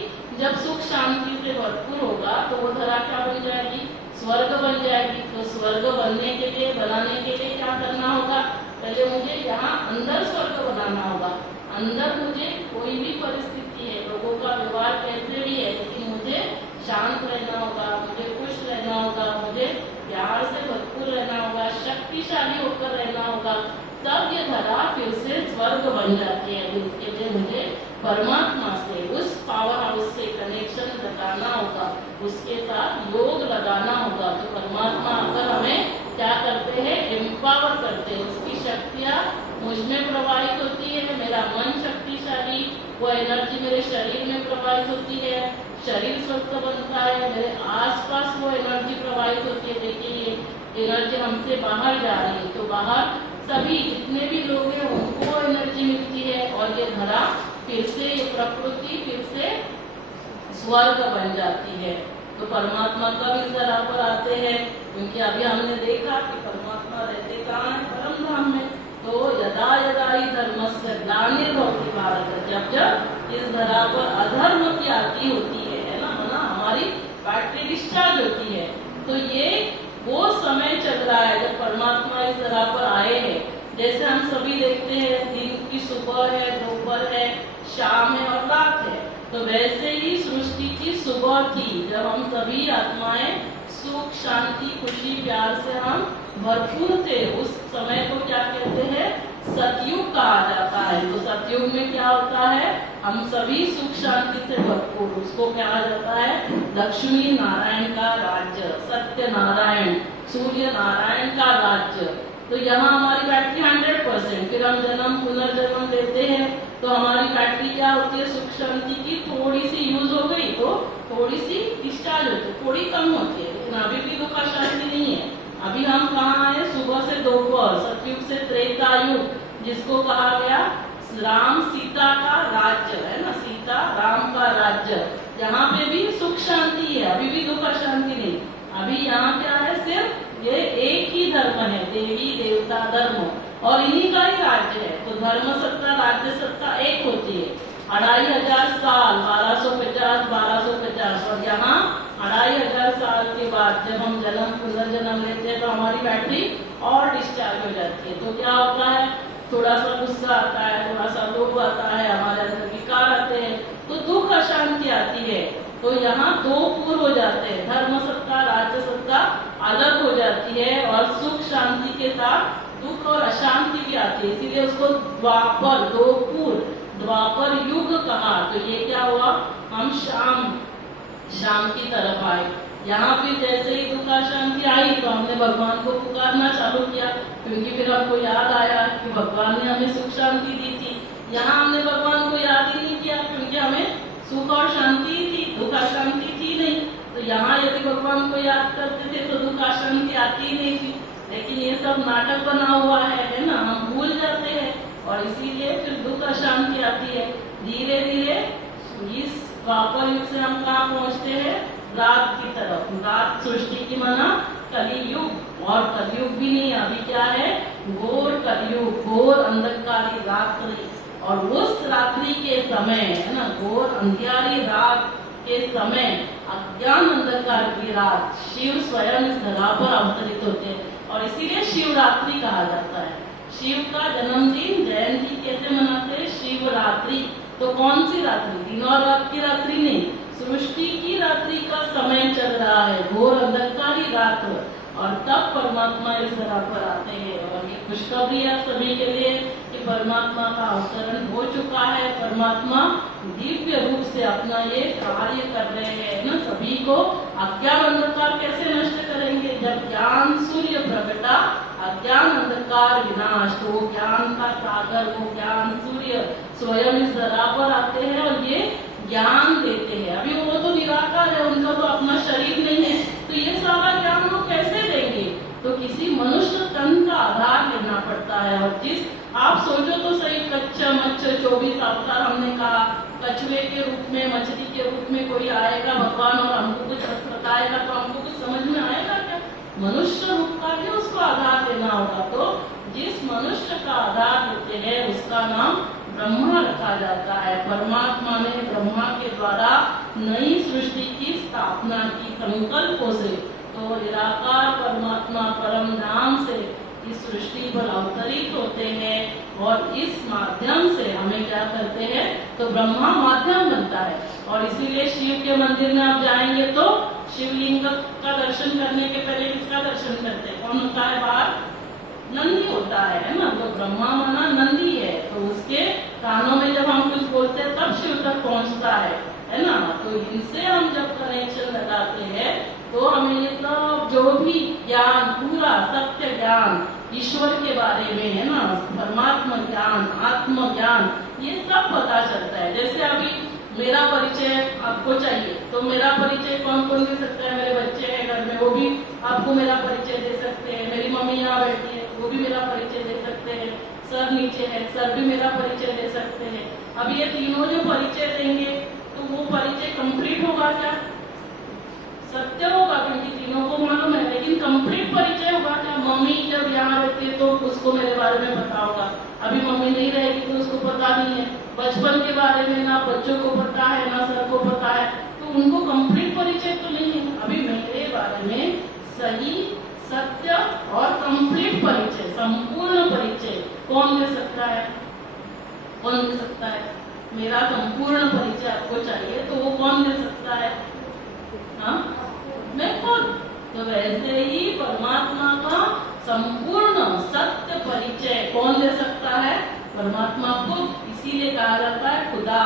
जब सुख शांति से भरपूर होगा तो वो धरा क्या बन जाएगी? स्वर्ग बन जाएगी। तो स्वर्ग बनने के लिए, बनाने के लिए क्या करना होगा? पहले मुझे यहाँ अंदर स्वर्ग बनाना होगा। अंदर मुझे कोई भी परिस्थिति है, लोगों का व्यवहार कैसे भी है, लेकिन मुझे शांत रहना होगा, मुझे खुश रहना होगा, मुझे प्यार से भरपूर रहना होगा, शक्तिशाली होकर रहना होगा। तब ये धरा फिर से स्वर्ग बन जाती है। इसके लिए मुझे परमात्मा से, उस पावर हाउस से कनेक्शन लगाना होगा, उसके साथ योग लगाना होगा। तो परमात्मा आकर हमें क्या करते हैं? एम्पावर करते हैं। उसकी शक्तियाँ मुझ में प्रवाहित होती है, मेरा मन शक्तिशाली, वो एनर्जी मेरे शरीर में प्रवाहित होती है, शरीर स्वस्थ बनता है, मेरे आसपास वो एनर्जी प्रवाहित होती है। देखिए ये एनर्जी हमसे बाहर जा रही है, तो बाहर सभी जितने भी लोग हैं उनको एनर्जी मिलती है, और ये धरा फिर से, ये प्रकृति फिर से स्वर्ग बन जाती है। तो परमात्मा कब इस धरा पर आते हैं? क्योंकि अभी हमने देखा कि परमात्मा रहते कहाँ है? परम धाम में। तो यदा यदा ही धर्मस्य ग्लानिर्भवति भारत, जब जब इस धरा पर अधर्म की आती होती है ना, हमारी बैटरी डिस्चार्ज होती है, तो ये वो समय चल रहा है जब परमात्मा इस धरा पर आए हैं। जैसे हम सभी देखते हैं दिन की सुबह है, दोपहर है, शाम है और रात है, तो वैसे ही सृष्टि की सुबह थी जब हम सभी आत्माएं सुख शांति खुशी प्यार से हम भरपूर थे। उस समय को क्या कहते हैं? सतयुग कहा जाता है। तो सतयुग में क्या होता है? हम सभी सुख शांति से भरपूर, उसको कहा जाता है लक्ष्मी नारायण का राज्य, सत्य नारायण, सूर्य नारायण का राज्य। तो यहाँ हमारी बैटरी 100%, फिर हम जन्म पुनर्जन्म लेते हैं तो हमारी बैटरी क्या होती है, सुख शांति की थोड़ी सी यूज हो गई तो थोड़ी सी डिस्चार्ज होती है, थोड़ी कम होती है, लेकिन अभी भी दुख शांति नहीं है। अभी हम कहाँ हैं, सुबह से दोपहर, सतयुग से त्रेता युग, जिसको कहा गया राम सीता का राज्य है ना, सीता राम का राज्य, यहाँ पे भी सुख शांति है, अभी भी दुख शांति नहीं। अभी यहाँ क्या है, सिर्फ ये एक ही धर्म है, देवी देवता धर्म, और इन्हीं का ही राज्य है। तो धर्म सत्ता राज्य सत्ता एक होती है। 2500 साल 1250, और यहाँ 2500 साल के बाद जब हम जन्म पुनर्जन्म लेते हैं तो हमारी बैटरी और डिस्चार्ज हो जाती है। तो क्या होता है, थोड़ा सा गुस्सा आता है, थोड़ा सा लोभ आता है, हमारे अंदर विकार आते हैं, तो दुख अशांति आती है। तो यहाँ दो पूर्व हो जाते हैं, धर्म सत्ता राज्य सत्ता अलग हो जाती है, और सुख शांति के साथ दुख और अशांति भी आती है, इसीलिए उसको द्वापर, दो पूर्व, द्वापर युग कहा। तो ये क्या हुआ, हम शाम की तरफ आए। यहाँ फिर जैसे ही दुख शांति आई तो हमने भगवान को पुकारना चालू किया, क्योंकि फिर हमको याद आया कि भगवान ने हमें सुख शांति दी थी। यहाँ हमने भगवान को याद ही नहीं किया, क्योंकि हमें सुख और शांति थी, दुख शांति थी नहीं। तो यहाँ यदि भगवान को याद करते थे तो दुख शांति आती ही नहीं थी। लेकिन ये सब नाटक बना हुआ है ना, हम भूल जाते हैं, और इसीलिए फिर दुख अशांति आती है। धीरे धीरे इस द्वापर युग से हम कहाँ पहुँचते हैं, रात की तरफ। रात सृष्टि की माना कलियुग, और कलियुग भी नहीं, अभी क्या है, घोर कलियुग, घोर अंधकारी रात्रि। और उस रात्रि के समय है ना, घोर अंधियारी रात के समय, अज्ञान अंधकार की रात, शिव स्वयं इस धरा पर अवतरित होते हैं, और इसीलिए शिवरात्रि कहा जाता है। शिव का जन्मदिन जयंती कैसे मनाते हैं, शिवरात्रि। तो कौन सी रात्रि, दिन और रात की रात्रि नहीं, सृष्टि की रात्रि का समय चल रहा है, घोर अंधकारी रात्र, और तब परमात्मा इस धरा पर आते हैं। और ये खुशखबरी है सभी के लिए कि परमात्मा का अवतरण हो चुका है। परमात्मा दिव्य रूप से अपना ये कार्य कर रहे हैं ना, सभी को अज्ञान अंधकार कैसे नष्ट करेंगे, जब ज्ञान सूर्य प्रकटा अज्ञान अंधकार विनाश। तो वो ज्ञान का सागर, वो ज्ञान सूर्य स्वयं इस धरा पर आते हैं और ये ज्ञान देते हैं। अभी वो तो निराकार है, उनका तो अपना शरीर नहीं है, तो ये सारा ज्ञान वो कैसे देंगे, तो किसी मनुष्य तन का आधार लेना पड़ता है। और जिस आप सोचो तो सही, कच्चा मच्छर 24 अवतार हमने कहा, कछुए के रूप में, मछली के रूप में कोई आएगा भगवान और हमको कुछ बताएगा, तो हमको कुछ समझ में आएगा क्या, मनुष्य रूप का भी उसको आधार देना होगा। तो जिस मनुष्य का आधार देते हैं उसका नाम ब्रह्मा रखा जाता है। परमात्मा ने ब्रह्मा के द्वारा नई सृष्टि की स्थापना की संकल्पों से, तो निराकार परमात्मा परम धाम से इस सृष्टि पर अवतरित होते हैं, और इस माध्यम से हमें क्या करते हैं, तो ब्रह्मा माध्यम बनता है। और इसीलिए शिव के मंदिर में आप जाएंगे तो शिवलिंग का दर्शन करने के पहले किसका दर्शन करते हैं, कौन होता है बाहर, नंदी होता है ना। तो ब्रह्मा माना नंदी है, तो उसके कानों में जब हम कुछ बोलते हैं तब शिव तक पहुंचता है ना। तो इनसे हम जब कनेक्शन लगाते हैं तो हमें ये सब जो भी ज्ञान, पूरा सत्य ज्ञान ईश्वर के बारे में है ना, परमात्मा ज्ञान, आत्म ज्ञान, ये सब पता चलता है। जैसे अभी मेरा परिचय आपको चाहिए, तो मेरा परिचय कौन कौन दे सकता है, मेरे बच्चे हैं घर में, वो भी आपको मेरा परिचय दे सकते हैं, मेरी मम्मी यहाँ बैठी है वो भी मेरा परिचय दे सकते हैं, सर नीचे है सर भी मेरा परिचय दे सकते हैं। अब ये तीनों जो परिचय देंगे तो वो परिचय कंप्लीट होगा क्या, सत्य होगा क्योंकि तीनों को मालूम है, लेकिन कंप्लीट परिचय होगा क्या, मम्मी जब यहाँ रहती है तो उसको मेरे बारे में पता होगा, अभी मम्मी नहीं रहेगी तो उसको पता नहीं है, बचपन के बारे में ना बच्चों को पता है ना सर को पता है, तो उनको कंप्लीट परिचय तो नहीं है। अभी मेरे बारे में सही, सत्य और कंप्लीट परिचय, संपूर्ण परिचय कौन दे सकता है, कौन दे सकता है, मेरा संपूर्ण परिचय आपको चाहिए तो वो कौन दे सकता है, हाँ मैं खुद। तो वैसे ही परमात्मा का संपूर्ण सत्य परिचय कौन दे सकता है, परमात्मा खुद। इसीलिए कहा जाता है खुदा,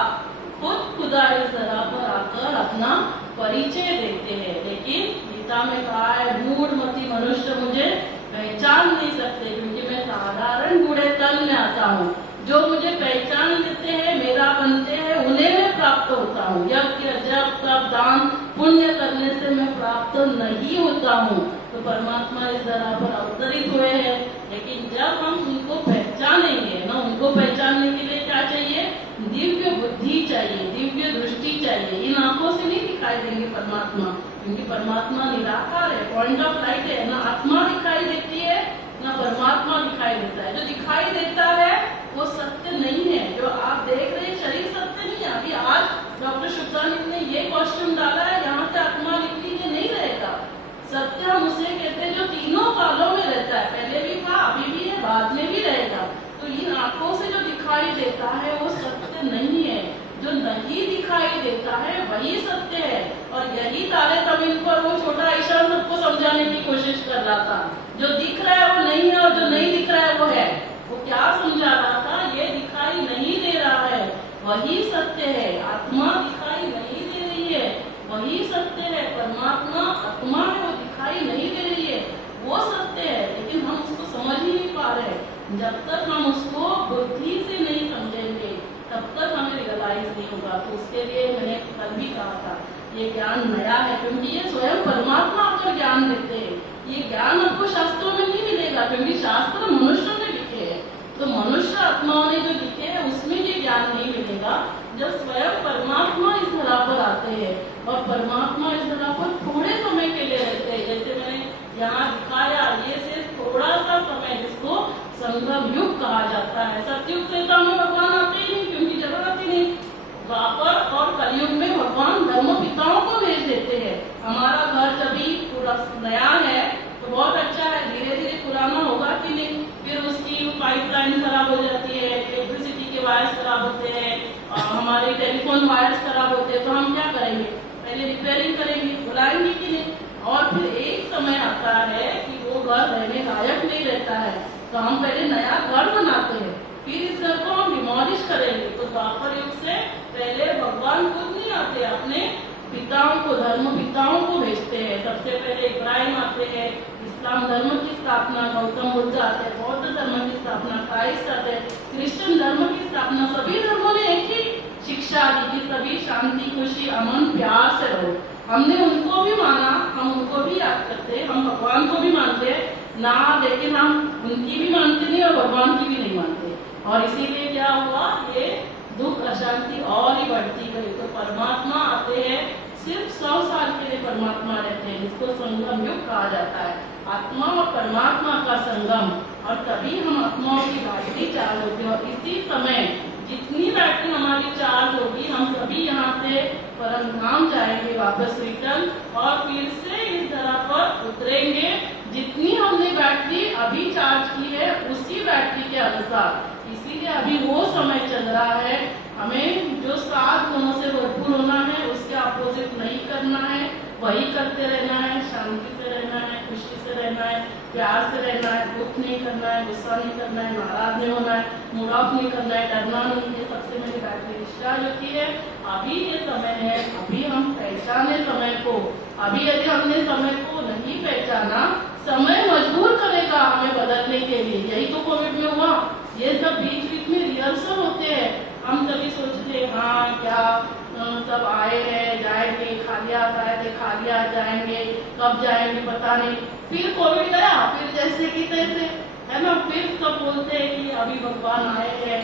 खुद खुदा इस धरा पर आकर अपना परिचय देते हैं। लेकिन गीता में कहा है मूढ़मती मनुष्य मुझे पहचान नहीं सकते, क्योंकि मैं साधारण बूढ़े तन में आता हूँ। जो मुझे पहचान लेते हैं, मेरा बनते हैं, उन्हें मैं प्राप्त होता हूँ। यज्ञ जप तप दान पुण्य करने से मैं प्राप्त नहीं होता हूँ। तो परमात्मा इस धरा पर अवतरित हुए हैं, लेकिन जब हम उनको पहचानेंगे ना, उनको पहचानने के लिए क्या चाहिए? दिव्य बुद्धि चाहिए, दिव्य दृष्टि चाहिए। इन आंखों से नहीं दिखाई देंगे परमात्मा, क्योंकि परमात्मा निराकार है, पॉइंट ऑफ लाइट है। ना आत्मा दिखाई देती है ना परमात्मा दिखाई देता है। जो दिखाई देता है वो सत्य नहीं है। जो आप देख रहे हैं शरीर सत्य नहीं है। अभी आज डॉक्टर शुक्रानंद ने ये क्वेश्चन डाला है, यहाँ से आत्मा निकली, ये नहीं रहेगा। सत्य हम उसे कहते हैं जो तीनों कालों में रहता है, पहले भी था, अभी भी है, बाद में भी रहेगा। तो इन आंखों से जो दिखाई देता है वो सत्य नहीं है। जो नहीं दिखाई देता है वही सत्य है। और यही तारे जमीन पर वो छोटा ईशान सबको समझाने की कोशिश कर रहा था। जो दिख रहा है वो नहीं है और जो नहीं दिख रहा है वो है। वो क्या समझा रहा था? ये दिखाई नहीं दे रहा है, वही सत्य है। आत्मा दिखाई नहीं दे रही है, वही सत्य है। परमात्मा आत्मा है, वो दिखाई नहीं दे रही है, वो सत्य है। लेकिन हम उसको समझ ही नहीं पा रहे। जब तक हम उसको बुद्धि से नहीं समझेंगे तब तक हमें रियलाइज नहीं होगा। तो उसके लिए मैंने कल भी कहा था, ये ज्ञान नया है, क्योंकि ये स्वयं परमात्मा आपको ज्ञान देते हैं। ये ज्ञान आपको शास्त्रों में नहीं मिलेगा, क्योंकि शास्त्र मनुष्यों ने लिखे हैं। तो मनुष्य आत्माओं ने जो लिखे हैं उसमें ये ज्ञान नहीं मिलेगा। जब स्वयं परमात्मा इस धरा पर आते हैं, और परमात्मा इस धरा पर थोड़े समय के लिए रहते हैं, जैसे मैंने यहाँ दिखाया, ये सिर्फ थोड़ा सा समय, जिसको संगम युग कहा जाता है। सतयुग त्रेता में भगवान आते ही नहीं, क्योंकि जरूरत ही नहीं। द्वापर और कलयुग में भगवान धर्म पिताओं को भेज देते हैं। हमारा घर जब भी पूरा नया है तो बहुत अच्छा है, धीरे धीरे पुराना होगा कि नहीं, फिर उसकी पाइपलाइन खराब हो जाती है, इलेक्ट्रिसिटी के वायर्स खराब होते हैं, हमारे टेलीफोन वायर्स खराब होते हैं। तो हम क्या करेंगे? पहले रिपेयरिंग करेंगे, बुलाएंगे कि नहीं। और फिर एक समय आता है कि वो घर रहने लायक नहीं रहता है, तो हम पहले नया घर बनाते हैं, फिर इस घर को हम डिमोलिश करेंगे। तो द्वापर युग से पहले भगवान खुद नहीं आते, अपने पिताओं को, धर्म पिताओं को भेजते हैं। सबसे पहले इब्राहिम आते हैं, इस्लाम धर्म की स्थापना गौतम बुद्ध आते हैं, बौद्ध धर्म की स्थापना क्राइस्ट आते हैं, क्रिश्चियन धर्म की स्थापना। सभी धर्मों ने एक ही शिक्षा दी कि सभी शांति खुशी अमन प्यार से रहो। हमने उनको भी माना, हम उनको भी याद करते हैं, हम भगवान को भी मानते हैं ना, लेकिन हम उनकी भी मानते नहीं और भगवान की भी नहीं मानते। और इसीलिए क्या हुआ? ये दुख अशांति और ही बढ़ती गई। तो परमात्मा आते हैं, सिर्फ 100 साल के लिए परमात्मा रहते हैं, इसको संगम युग कहा जाता है। आत्मा और परमात्मा का संगम, और तभी हम आत्माओं की बैटरी चार्ज होती है। और इसी समय जितनी बैटरी हमारी चार्ज होगी, हम सभी यहाँ से परम धाम जाएंगे वापस रिटर्न, और फिर से इस धरा पर उतरेंगे। जितनी हमने बैटरी अभी चार्ज की है उसी बैटरी के अनुसार। इसीलिए अभी वो समय चल रहा है, हमें जो 7 गुणों से भरपूर होना है उसके अपोजिट नहीं करना है, वही करते रहना है। शांति से रहना है, खुशी से रहना है, प्यार से रहना है, दुख नहीं करना है, गुस्सा नहीं करना है, नाराज नहीं होना है, मूड ऑफ नहीं करना है, डरना नहीं है। सबसे मेरी बैटरी डिस्चार्ज होती है। अभी ये समय है, अभी हम पहचाने समय को। अभी यदि हमने समय को नहीं पहचाना, समय मजबूर करेगा हमें बदलने के लिए। यही तो कोविड में हुआ। ये सब बीच बीच में रिहर्सल होते हैं। हम सभी सोचते हैं हाँ क्या सब आए हैं, जाएंगे, खाली आए थे, खाली आ जाएंगे, कब जाएंगे पता नहीं। फिर कोविड गया, फिर जैसे कि तैसे, है ना। फिर सब बोलते हैं कि अभी भगवान आए हैं,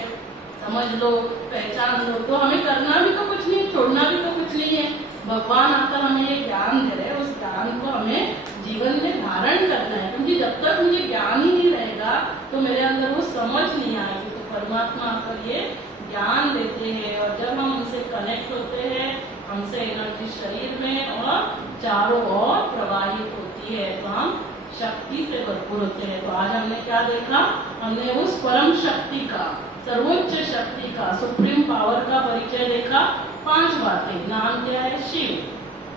समझ लो, पहचान लो। तो हमें करना भी तो कुछ नहीं, छोड़ना भी तो कुछ नहीं है। भगवान आकर हमें ये ज्ञान दे रहे हैं, उस ज्ञान को हमें जीवन में धारण करना है। क्योंकि जब तक मुझे ज्ञान ही नहीं रहेगा तो मेरे अंदर वो समझ नहीं आएगी। तो परमात्मा आकर ये ज्ञान देते हैं, और जब हम उनसे कनेक्ट होते हैं, हमसे एनर्जी शरीर में और चारों ओर प्रवाहित होती है, तो हम शक्ति से भरपूर होते हैं। तो आज हमने क्या देखा? हमने उस परम शक्ति का, सर्वोच्च शक्ति का, सुप्रीम पावर का परिचय देखा। 5 बातें। नाम क्या है? शिव।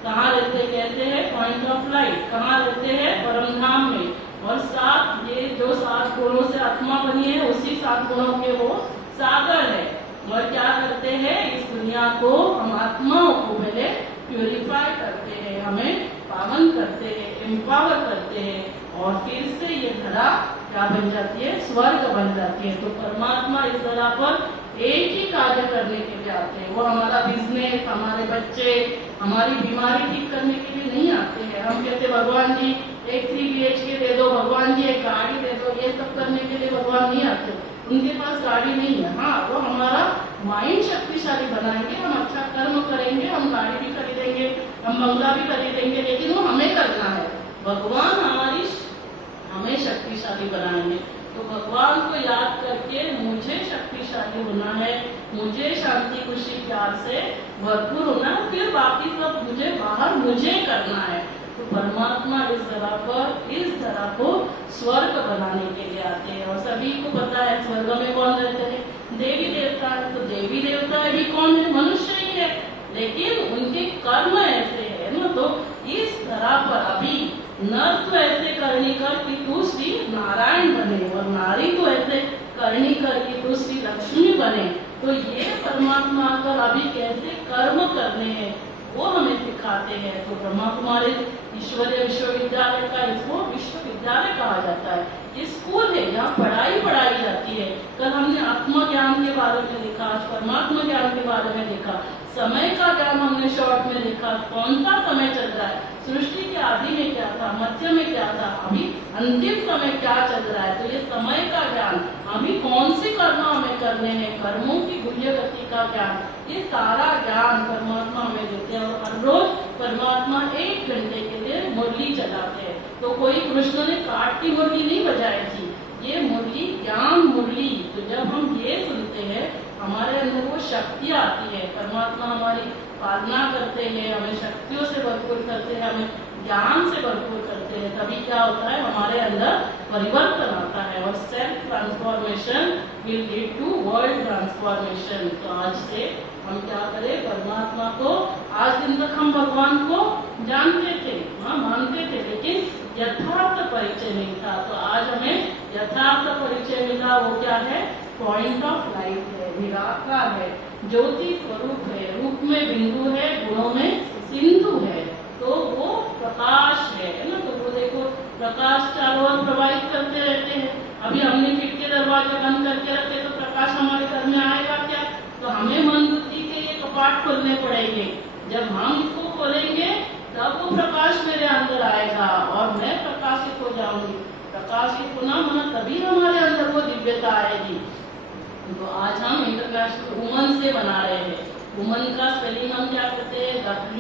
कहाँ रहते, कैसे है? Point of light. कहाँ रहते हैं? परम धाम में। और 7, ये जो 7 गुणों से आत्मा बनी है, उसी 7 गुणों के वो सागर है। और क्या करते हैं? इस दुनिया को, हम आत्माओं को पहले प्यूरिफाई करते हैं, हमें पावन करते हैं, एम्पावर करते हैं, और फिर से ये धरा क्या बन जाती है, स्वर्ग बन जाती है। तो परमात्मा इस धरा पर एक ही कार्य करने के लिए आते हैं। वो हमारा बिजनेस, हमारे बच्चे, हमारी बीमारी ठीक करने के लिए नहीं आते हैं। हम कहते भगवान जी एक 3 BHK दे दो, भगवान जी एक गाड़ी दे दो, ये सब करने के लिए भगवान नहीं आते। उनके पास गाड़ी नहीं है। हाँ, वो हमारा माइंड शक्तिशाली बनाएंगे, हम अच्छा कर्म करेंगे, हम गाड़ी भी खरीदेंगे, हम बंगला भी खरीदेंगे, लेकिन वो हमें करना है। भगवान हमें शक्तिशाली बनाएंगे। तो भगवान को याद करके मुझे शक्तिशाली होना है, मुझे शांति खुशी प्यार से भरपूर होना है, फिर बाकी सब मुझे बाहर मुझे करना है। तो परमात्मा इस धरा को स्वर्ग बनाने के लिए आते हैं। और सभी को पता है स्वर्ग में कौन रहते हैं, देवी देवता। तो देवी देवता भी कौन है, मनुष्य ही है, लेकिन उनके कर्म ऐसे है ना। तो इस धरा पर अभी नर तो ऐसे करनी कर कि तू श्री नारायण बने, और नारी को ऐसे करनी कर कि तू श्री लक्ष्मी बने। तो ये परमात्मा आकर अभी कैसे कर्म करने हैं वो हमें सिखाते हैं। तो ब्रह्मा कुमारी ईश्वरीय विश्वविद्यालय का, इसको विश्वविद्यालय कहा जाता है। ये स्कूल है, यहाँ पढ़ाई जाती है। कल हमने आत्मा ज्ञान के बारे में देखा, आज परमात्मा ज्ञान के बारे में देखा, समय का ज्ञान हमने शॉर्ट में देखा, कौन सा समय चल रहा है, सृष्टि के आदि में क्या था, मध्य में क्या था, अभी अंतिम समय क्या चल रहा है। तो ये समय का ज्ञान, अभी कौन से कर्म हमें करने हैं, कर्मों की गुह्य गति का ज्ञान, ये सारा ज्ञान परमात्मा हमें देते हैं। और हर रोज परमात्मा 1 घंटे के लिए मुरली चलाते हैं। तो कोई कृष्ण ने काट की मुरली नहीं बजाई थी, ये मुरली ज्ञान मुरली। तो जब हम ये सुनते हैं हमारे अंदर वो शक्ति आती है, परमात्मा हमारी पालना करते हैं, हमें शक्तियों से भरपूर करते हैं, हमें ज्ञान से भरपूर करते हैं। तभी क्या होता है, हमारे अंदर परिवर्तन आता है, और self transformation will lead to world transformation. तो आज से हम क्या करें, परमात्मा को, आज दिन तक हम भगवान को जानते थे, हाँ मानते थे, लेकिन यथार्थ परिचय नहीं था। तो आज हमें यथार्थ परिचय मिला। वो क्या है, पॉइंट ऑफ लाइट है, निराकार है, ज्योति स्वरूप है, रूप में बिंदु है, गुणों में सिंधु है। तो वो प्रकाश है ना। तो वो देखो प्रकाश चारों ओर प्रवाहित करते रहते हैं। अभी हमने खिड़की दरवाजे बंद करके रखे तो प्रकाश हमारे घर में आएगा क्या, तो हमें मन बुद्धि के ये कपाट खोलने पड़ेंगे। जब हम इसको खोलेंगे तब वो प्रकाश मेरे अंदर आएगा और मैं प्रकाशित हो जाऊंगी। प्रकाशित होना माना तभी हमारे अंदर वो दिव्यता आएगी। तो आज हम इंटरनेशनल वुमन से बना रहे हैं। वुमन का स्पेलिंग हम क्या करते हैं,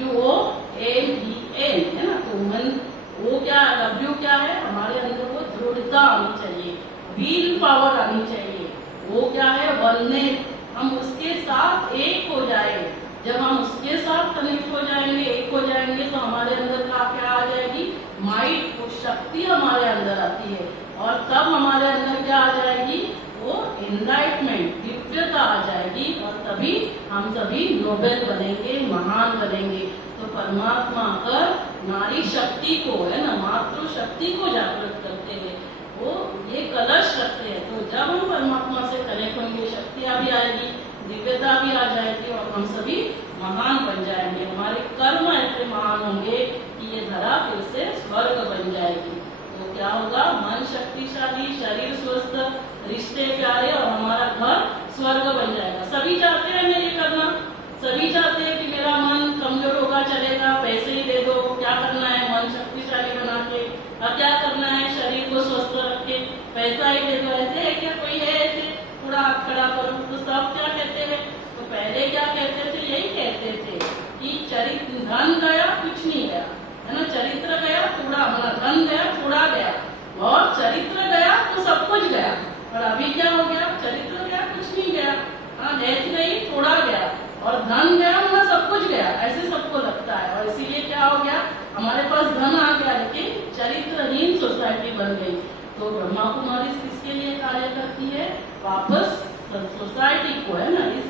WOMEN है ना। तो वुमन वो क्या, W क्या है, हमारे अंदर वो दृढ़ता आनी चाहिए, व्हील पावर आनी चाहिए। वो क्या है, वननेस, हम उसके साथ एक हो जाए। जब हम उसके साथ कनेक्ट हो जाएंगे, एक हो जाएंगे, तो हमारे अंदर क्या आ जाएगी, माइट, शक्ति हमारे अंदर आती है। और तब हमारे अंदर क्या आ जाएगी, वो एनलाइटमेंट, दिव्यता आ जाएगी। और तभी हम सभी नोबेल बनेंगे, महान बनेंगे। तो परमात्मा आकर नारी शक्ति को, है ना, मातृ शक्ति को जागृत करते हैं। वो ये कलश रखते हैं। तो जब हम परमात्मा से कनेक्ट होंगे, शक्तियाँ भी आएगी, दिव्यता भी आ जाएगी, और हम सभी महान बन जाएंगे। हमारे कर्म ऐसे महान होंगे कि ये धरा फिर से स्वर्ग बन जाएगी। तो क्या होगा, मन शक्तिशाली, शरीर स्वस्थ, रिश्ते प्यारे, और हमारा घर स्वर्ग बन जाएगा। सभी चाहते हैं हमें ये करना, सभी चाहते हैं कि मेरा मन कमजोर होगा चलेगा, पैसे ही दे दो। क्या करना है, मन शक्तिशाली बना के, अब क्या करना है, शरीर को स्वस्थ रख के पैसा ही दे दो। ऐसे है क्या, कोई है ऐसे थोड़ा हाथ खड़ा करो। तो सब क्या कहते हैं, तो पहले क्या कहते थे, यही कहते थे कि चरित्र, धन गया कुछ नहीं गया, है ना, चरित्र गया थोड़ा, मतलब धन गया थोड़ा गया, और चरित्र गया तो सब कुछ गया। और अभी क्या हो गया, चरित्र गया कुछ नहीं गया, हाँ डेथ गई थोड़ा गया, और धन गया मतलब सब कुछ गया, ऐसे सबको लगता है। और इसीलिए क्या हो गया, हमारे पास धन आ गया लेकिन चरित्रहीन सोसाइटी बन गई। तो ब्रह्मा कुमारी किसके लिए कार्य करती है, वापस सोसाइटी को, है ना, इस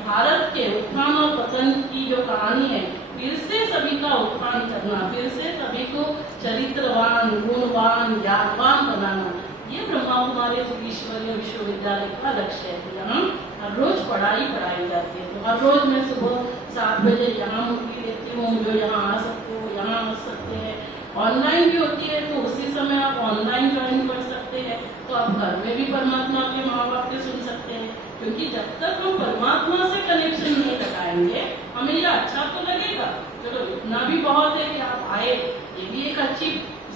भारत के उत्थान और पतन की जो कहानी है, फिर से सभी का उत्थान करना, फिर से सभी को चरित्रवान, गुणवान, ज्ञानवान बनाना, ये ब्रह्मा कुमारी ईश्वरीय विश्वविद्यालय का लक्ष्य है। यहाँ हर रोज पढ़ाई जाती है। तो हर रोज मैं सुबह 7 बजे यहाँ मुक्ति देती हूँ, जो यहाँ आ सकते हो यहाँ आ सकते हैं। ऑनलाइन भी होती है तो उसी समय आप ऑनलाइन ज्वाइन कर सकते हैं, तो आप घर में भी परमात्मा के माँ बाप के सुन सकते हैं। क्योंकि जब तक हम परमात्मा से कनेक्शन नहीं लगाएंगे हमें ये अच्छा तो लगेगा, चलो इतना भी बहुत है कि आप आए, ये भी एक अच्छी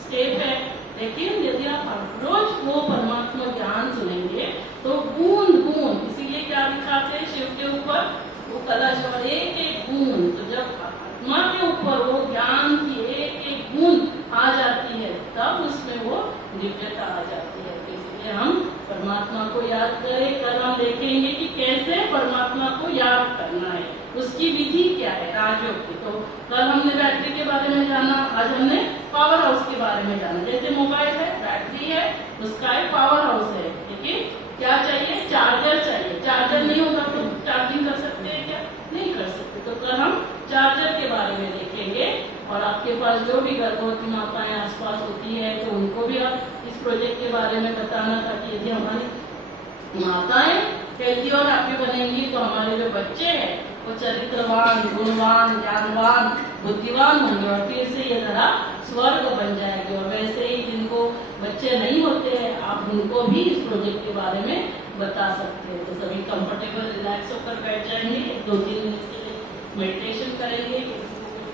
स्टेप है। लेकिन यदि आप हर रोज वो परमात्मा ज्ञान सुनेंगे तो बूंद बूंद, इसीलिए क्या लिखाते हैं शिव के ऊपर वो कलश और एक एक बूंद, तो जब आत्मा के ऊपर वो ज्ञान की एक एक बूंद आ जाती है तब उसमें वो दिव्यता आ जाती है। तो इसलिए हम परमात्मा को याद करें। कल हम देखेंगे कि कैसे परमात्मा को याद करना है, उसकी विधि क्या है राजयोग की। तो कल हमने बैटरी के बारे में जाना, आज हमने पावर हाउस के बारे में जाना। जैसे मोबाइल है, बैटरी है, उसका एक पावर हाउस है, लेकिन क्या चाहिए, चार्जर चाहिए। चार्जर नहीं होगा तो चार्जिंग कर सकते हैं क्या, नहीं कर सकते। तो कल हम चार्जर के बारे में देखेंगे। और आपके पास जो भी गर्भवती माताएं आसपास होती है तो उनको भी आप इस प्रोजेक्ट के बारे में बताना, ताकि यदि हमारी माताएं हेल्दी और हैप्पी बनेंगी तो हमारे जो बच्चे हैं वो चरित्रवान, गुणवान, ज्ञानवान, बुद्धिवान होंगे और फिर से ये धरा स्वर्ग बन जाएगी। और वैसे ही जिनको बच्चे नहीं होते हैं आप उनको भी इस प्रोजेक्ट के बारे में बता सकते हैं। तो सभी कंफर्टेबल रिलैक्स होकर बैठ जाएंगे, 2-3 मिनट के लिए मेडिटेशन करेंगे।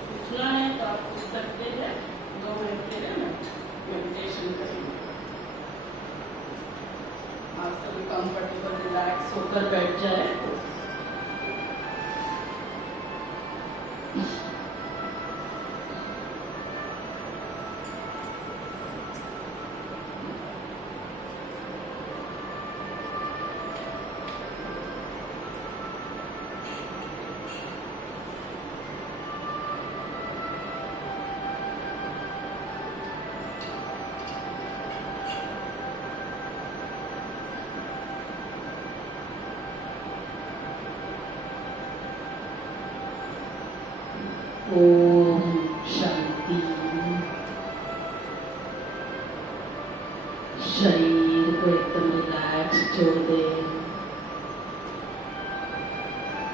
पूछना है तो आप पूछ सकते हैं, 2 मिनट के लिए मेडिटेशन करेंगे। आप सभी कंफर्टेबल रिलैक्स होकर बैठ जाए। ओम शांति। शरीर को एकदम रिलैक्स छोड़ दे।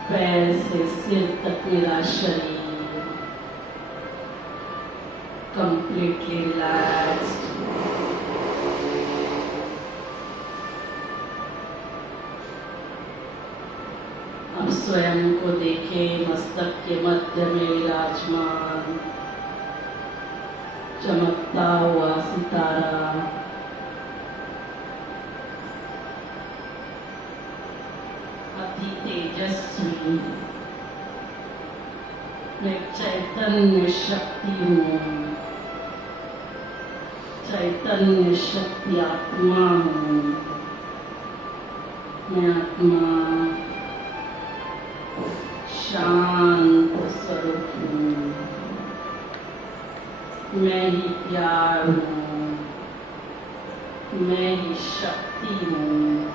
पैर से सिर तक मेरा शरीर कंप्लीटली रिलैक्स्ड। अब स्वयं को देखें मस्तक के मध्य में विराजमान चमकता हुआ सितारा। अति तेजस्वी मैं चैतन्य शक्ति हूँ, चैतन्य शक्ति आत्मा हूँ। मैं आत्मा शांत स्वरूप हूँ। मैं ही प्यार हूँ, मैं ही शक्ति हूँ।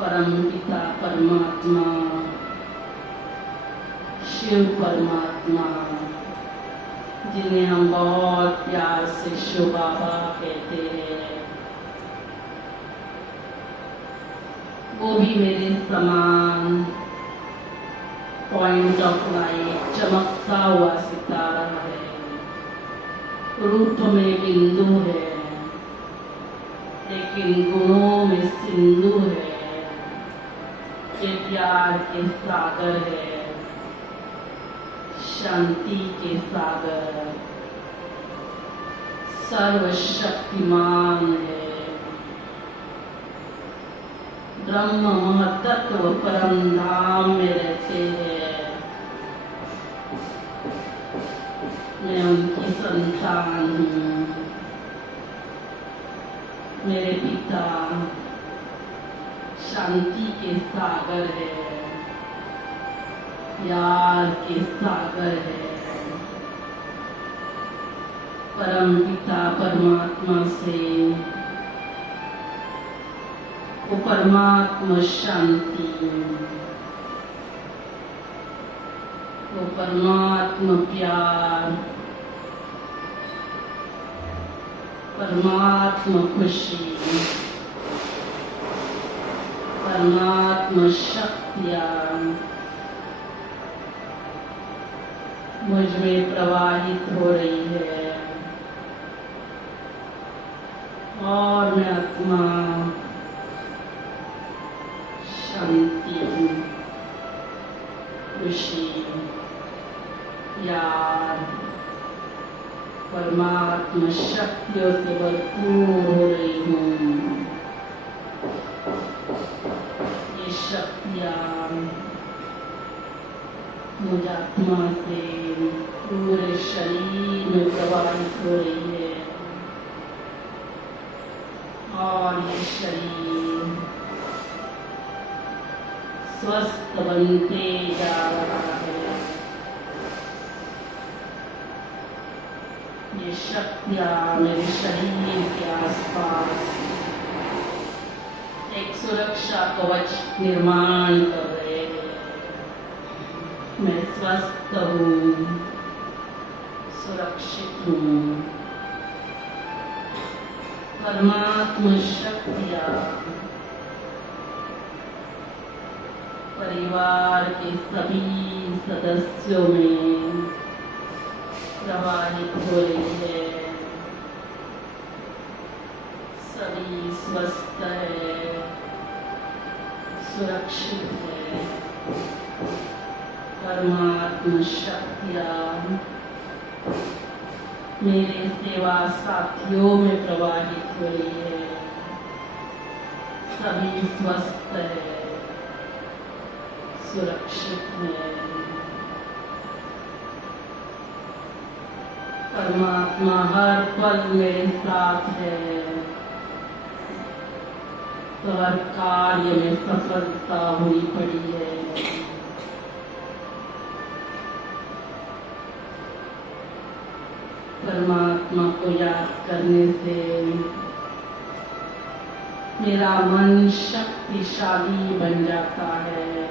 परम पिता परमात्मा शिव परमात्मा, जिन्हें हम बहुत प्यार से शिव बाबा कहते हैं, वो भी मेरे समान पॉइंट ऑफ लाइट चमकता हुआ सितारा है, रूप में बिंदु है लेकिन गुणों में सिंधु है। ये प्यार के सागर है, शांति के सागर, सर्वशक्तिमान है। ब्रह्म महतत्व परम धाम में रहते हैं। मैं उनकी संतान हूँ। मेरे पिता शांति के सागर है, प्यार के सागर है। परम पिता परमात्मा से वो परमात्मा शांति, वो परमात्मा प्यार, परमात्मा खुशी, परमात्मा शक्तियाँ मुझ में प्रवाहित हो रही है और मैं आत्मा शांति, खुशी, प्यार, परमात्मा शक्तियों से भरपूर हो रही हूँ। ये शक्तियाँ मुझ आत्मा से पूरे शरीर में प्रवाहित हो रही है और ये शरीर स्वस्थ बनते जा रहा है। ये शक्तियाँ मेरे शरीर के आसपास एक सुरक्षा कवच निर्माण कर रहे हैं। मैं स्वस्थ हूँ, सुरक्षित हूँ। परमात्मा शक्तियाँ परिवार के सभी सदस्यों में प्रवाहित हो रही है। सभी स्वस्थ है, सुरक्षित है। परमात्मा शक्तियाँ मेरे सेवा साथियों में प्रवाहित हो रही है। सभी स्वस्थ है, सुरक्षित है। परमात्मा हर पल मेरे साथ है, तो हर कार्य में सफलता हुई पड़ी है। परमात्मा को याद करने से मेरा मन शक्तिशाली बन जाता है,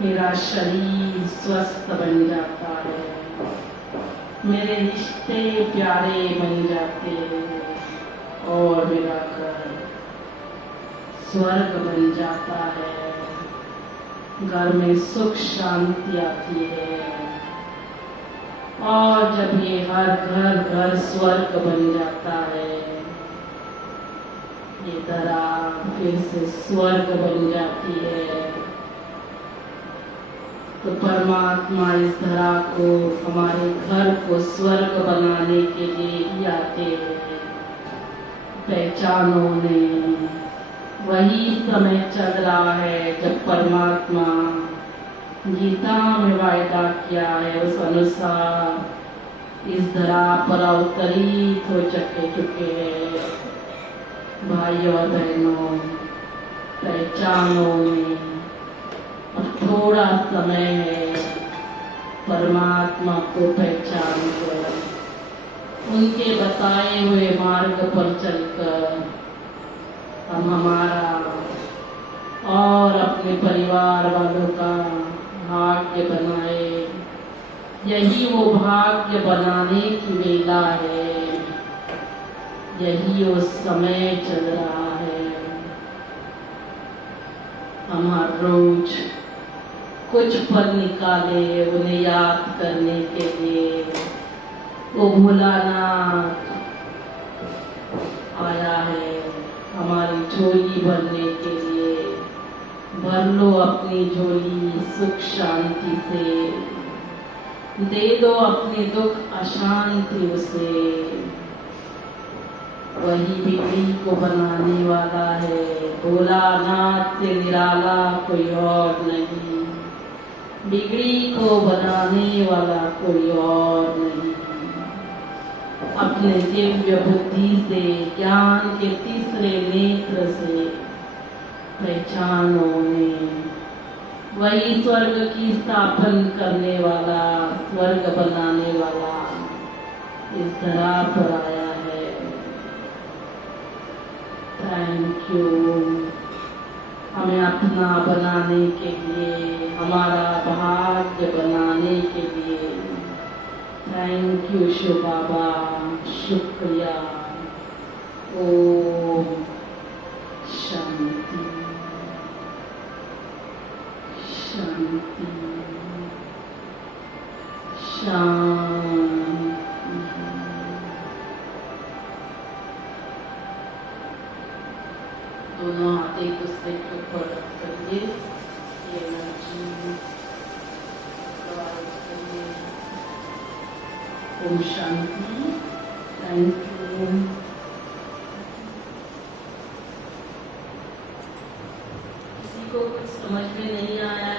मेरा शरीर स्वस्थ बन जाता है, मेरे रिश्ते प्यारे बन जाते हैं और मेरा घर स्वर्ग बन जाता है। घर में सुख शांति आती है और जब ये हर घर स्वर्ग बन जाता है, ये धरा फिर से स्वर्ग बन जाती है। तो परमात्मा इस धरा को, हमारे घर को स्वर्ग बनाने के लिए ही आते हैं। पहचानो ने वही समय चल रहा है जब परमात्मा गीता में वायदा किया है, उस अनुसार इस धरा पर अवतरित हो चुके हैं। भाइयों और बहनों, पहचानो में अब थोड़ा समय है परमात्मा को पहचान कर, उनके बताए हुए मार्ग पर चलकर हम हमारा और अपने परिवार वालों का भाग्य बनाए। यही वो भाग्य बनाने की वेला है, यही वो समय चल रहा है। हम हर रोज कुछ पल निकाले उन्हें याद करने के लिए। वो भोलानाथ आया है हमारी झोली भरने के लिए। भर लो अपनी झोली सुख शांति से, दे दो अपने दुख अशांति उसे। वही बिगड़ी को बनाने वाला है, भोलानाथ से निराला कोई और नहीं। बिगड़ी को बनाने वाला कोई और नहीं। अपने दिव्य बुद्धि से, ज्ञान के तीसरे नेत्र से पहचानो ने वही स्वर्ग की स्थापन करने वाला, स्वर्ग बनाने वाला इस धरा पर आया है। Thank you. हमें अपना बनाने के लिए, हमारा भाग्य बनाने के लिए थैंक यू शिव बाबा, शुक्रिया। ओम शांति। शांति शांति। दोनों हाथ एक दूसरे के ऊपर रख करिए, ये एनर्जी करिए। ओम शांति। Thank you. किसी को कुछ समझ में नहीं आया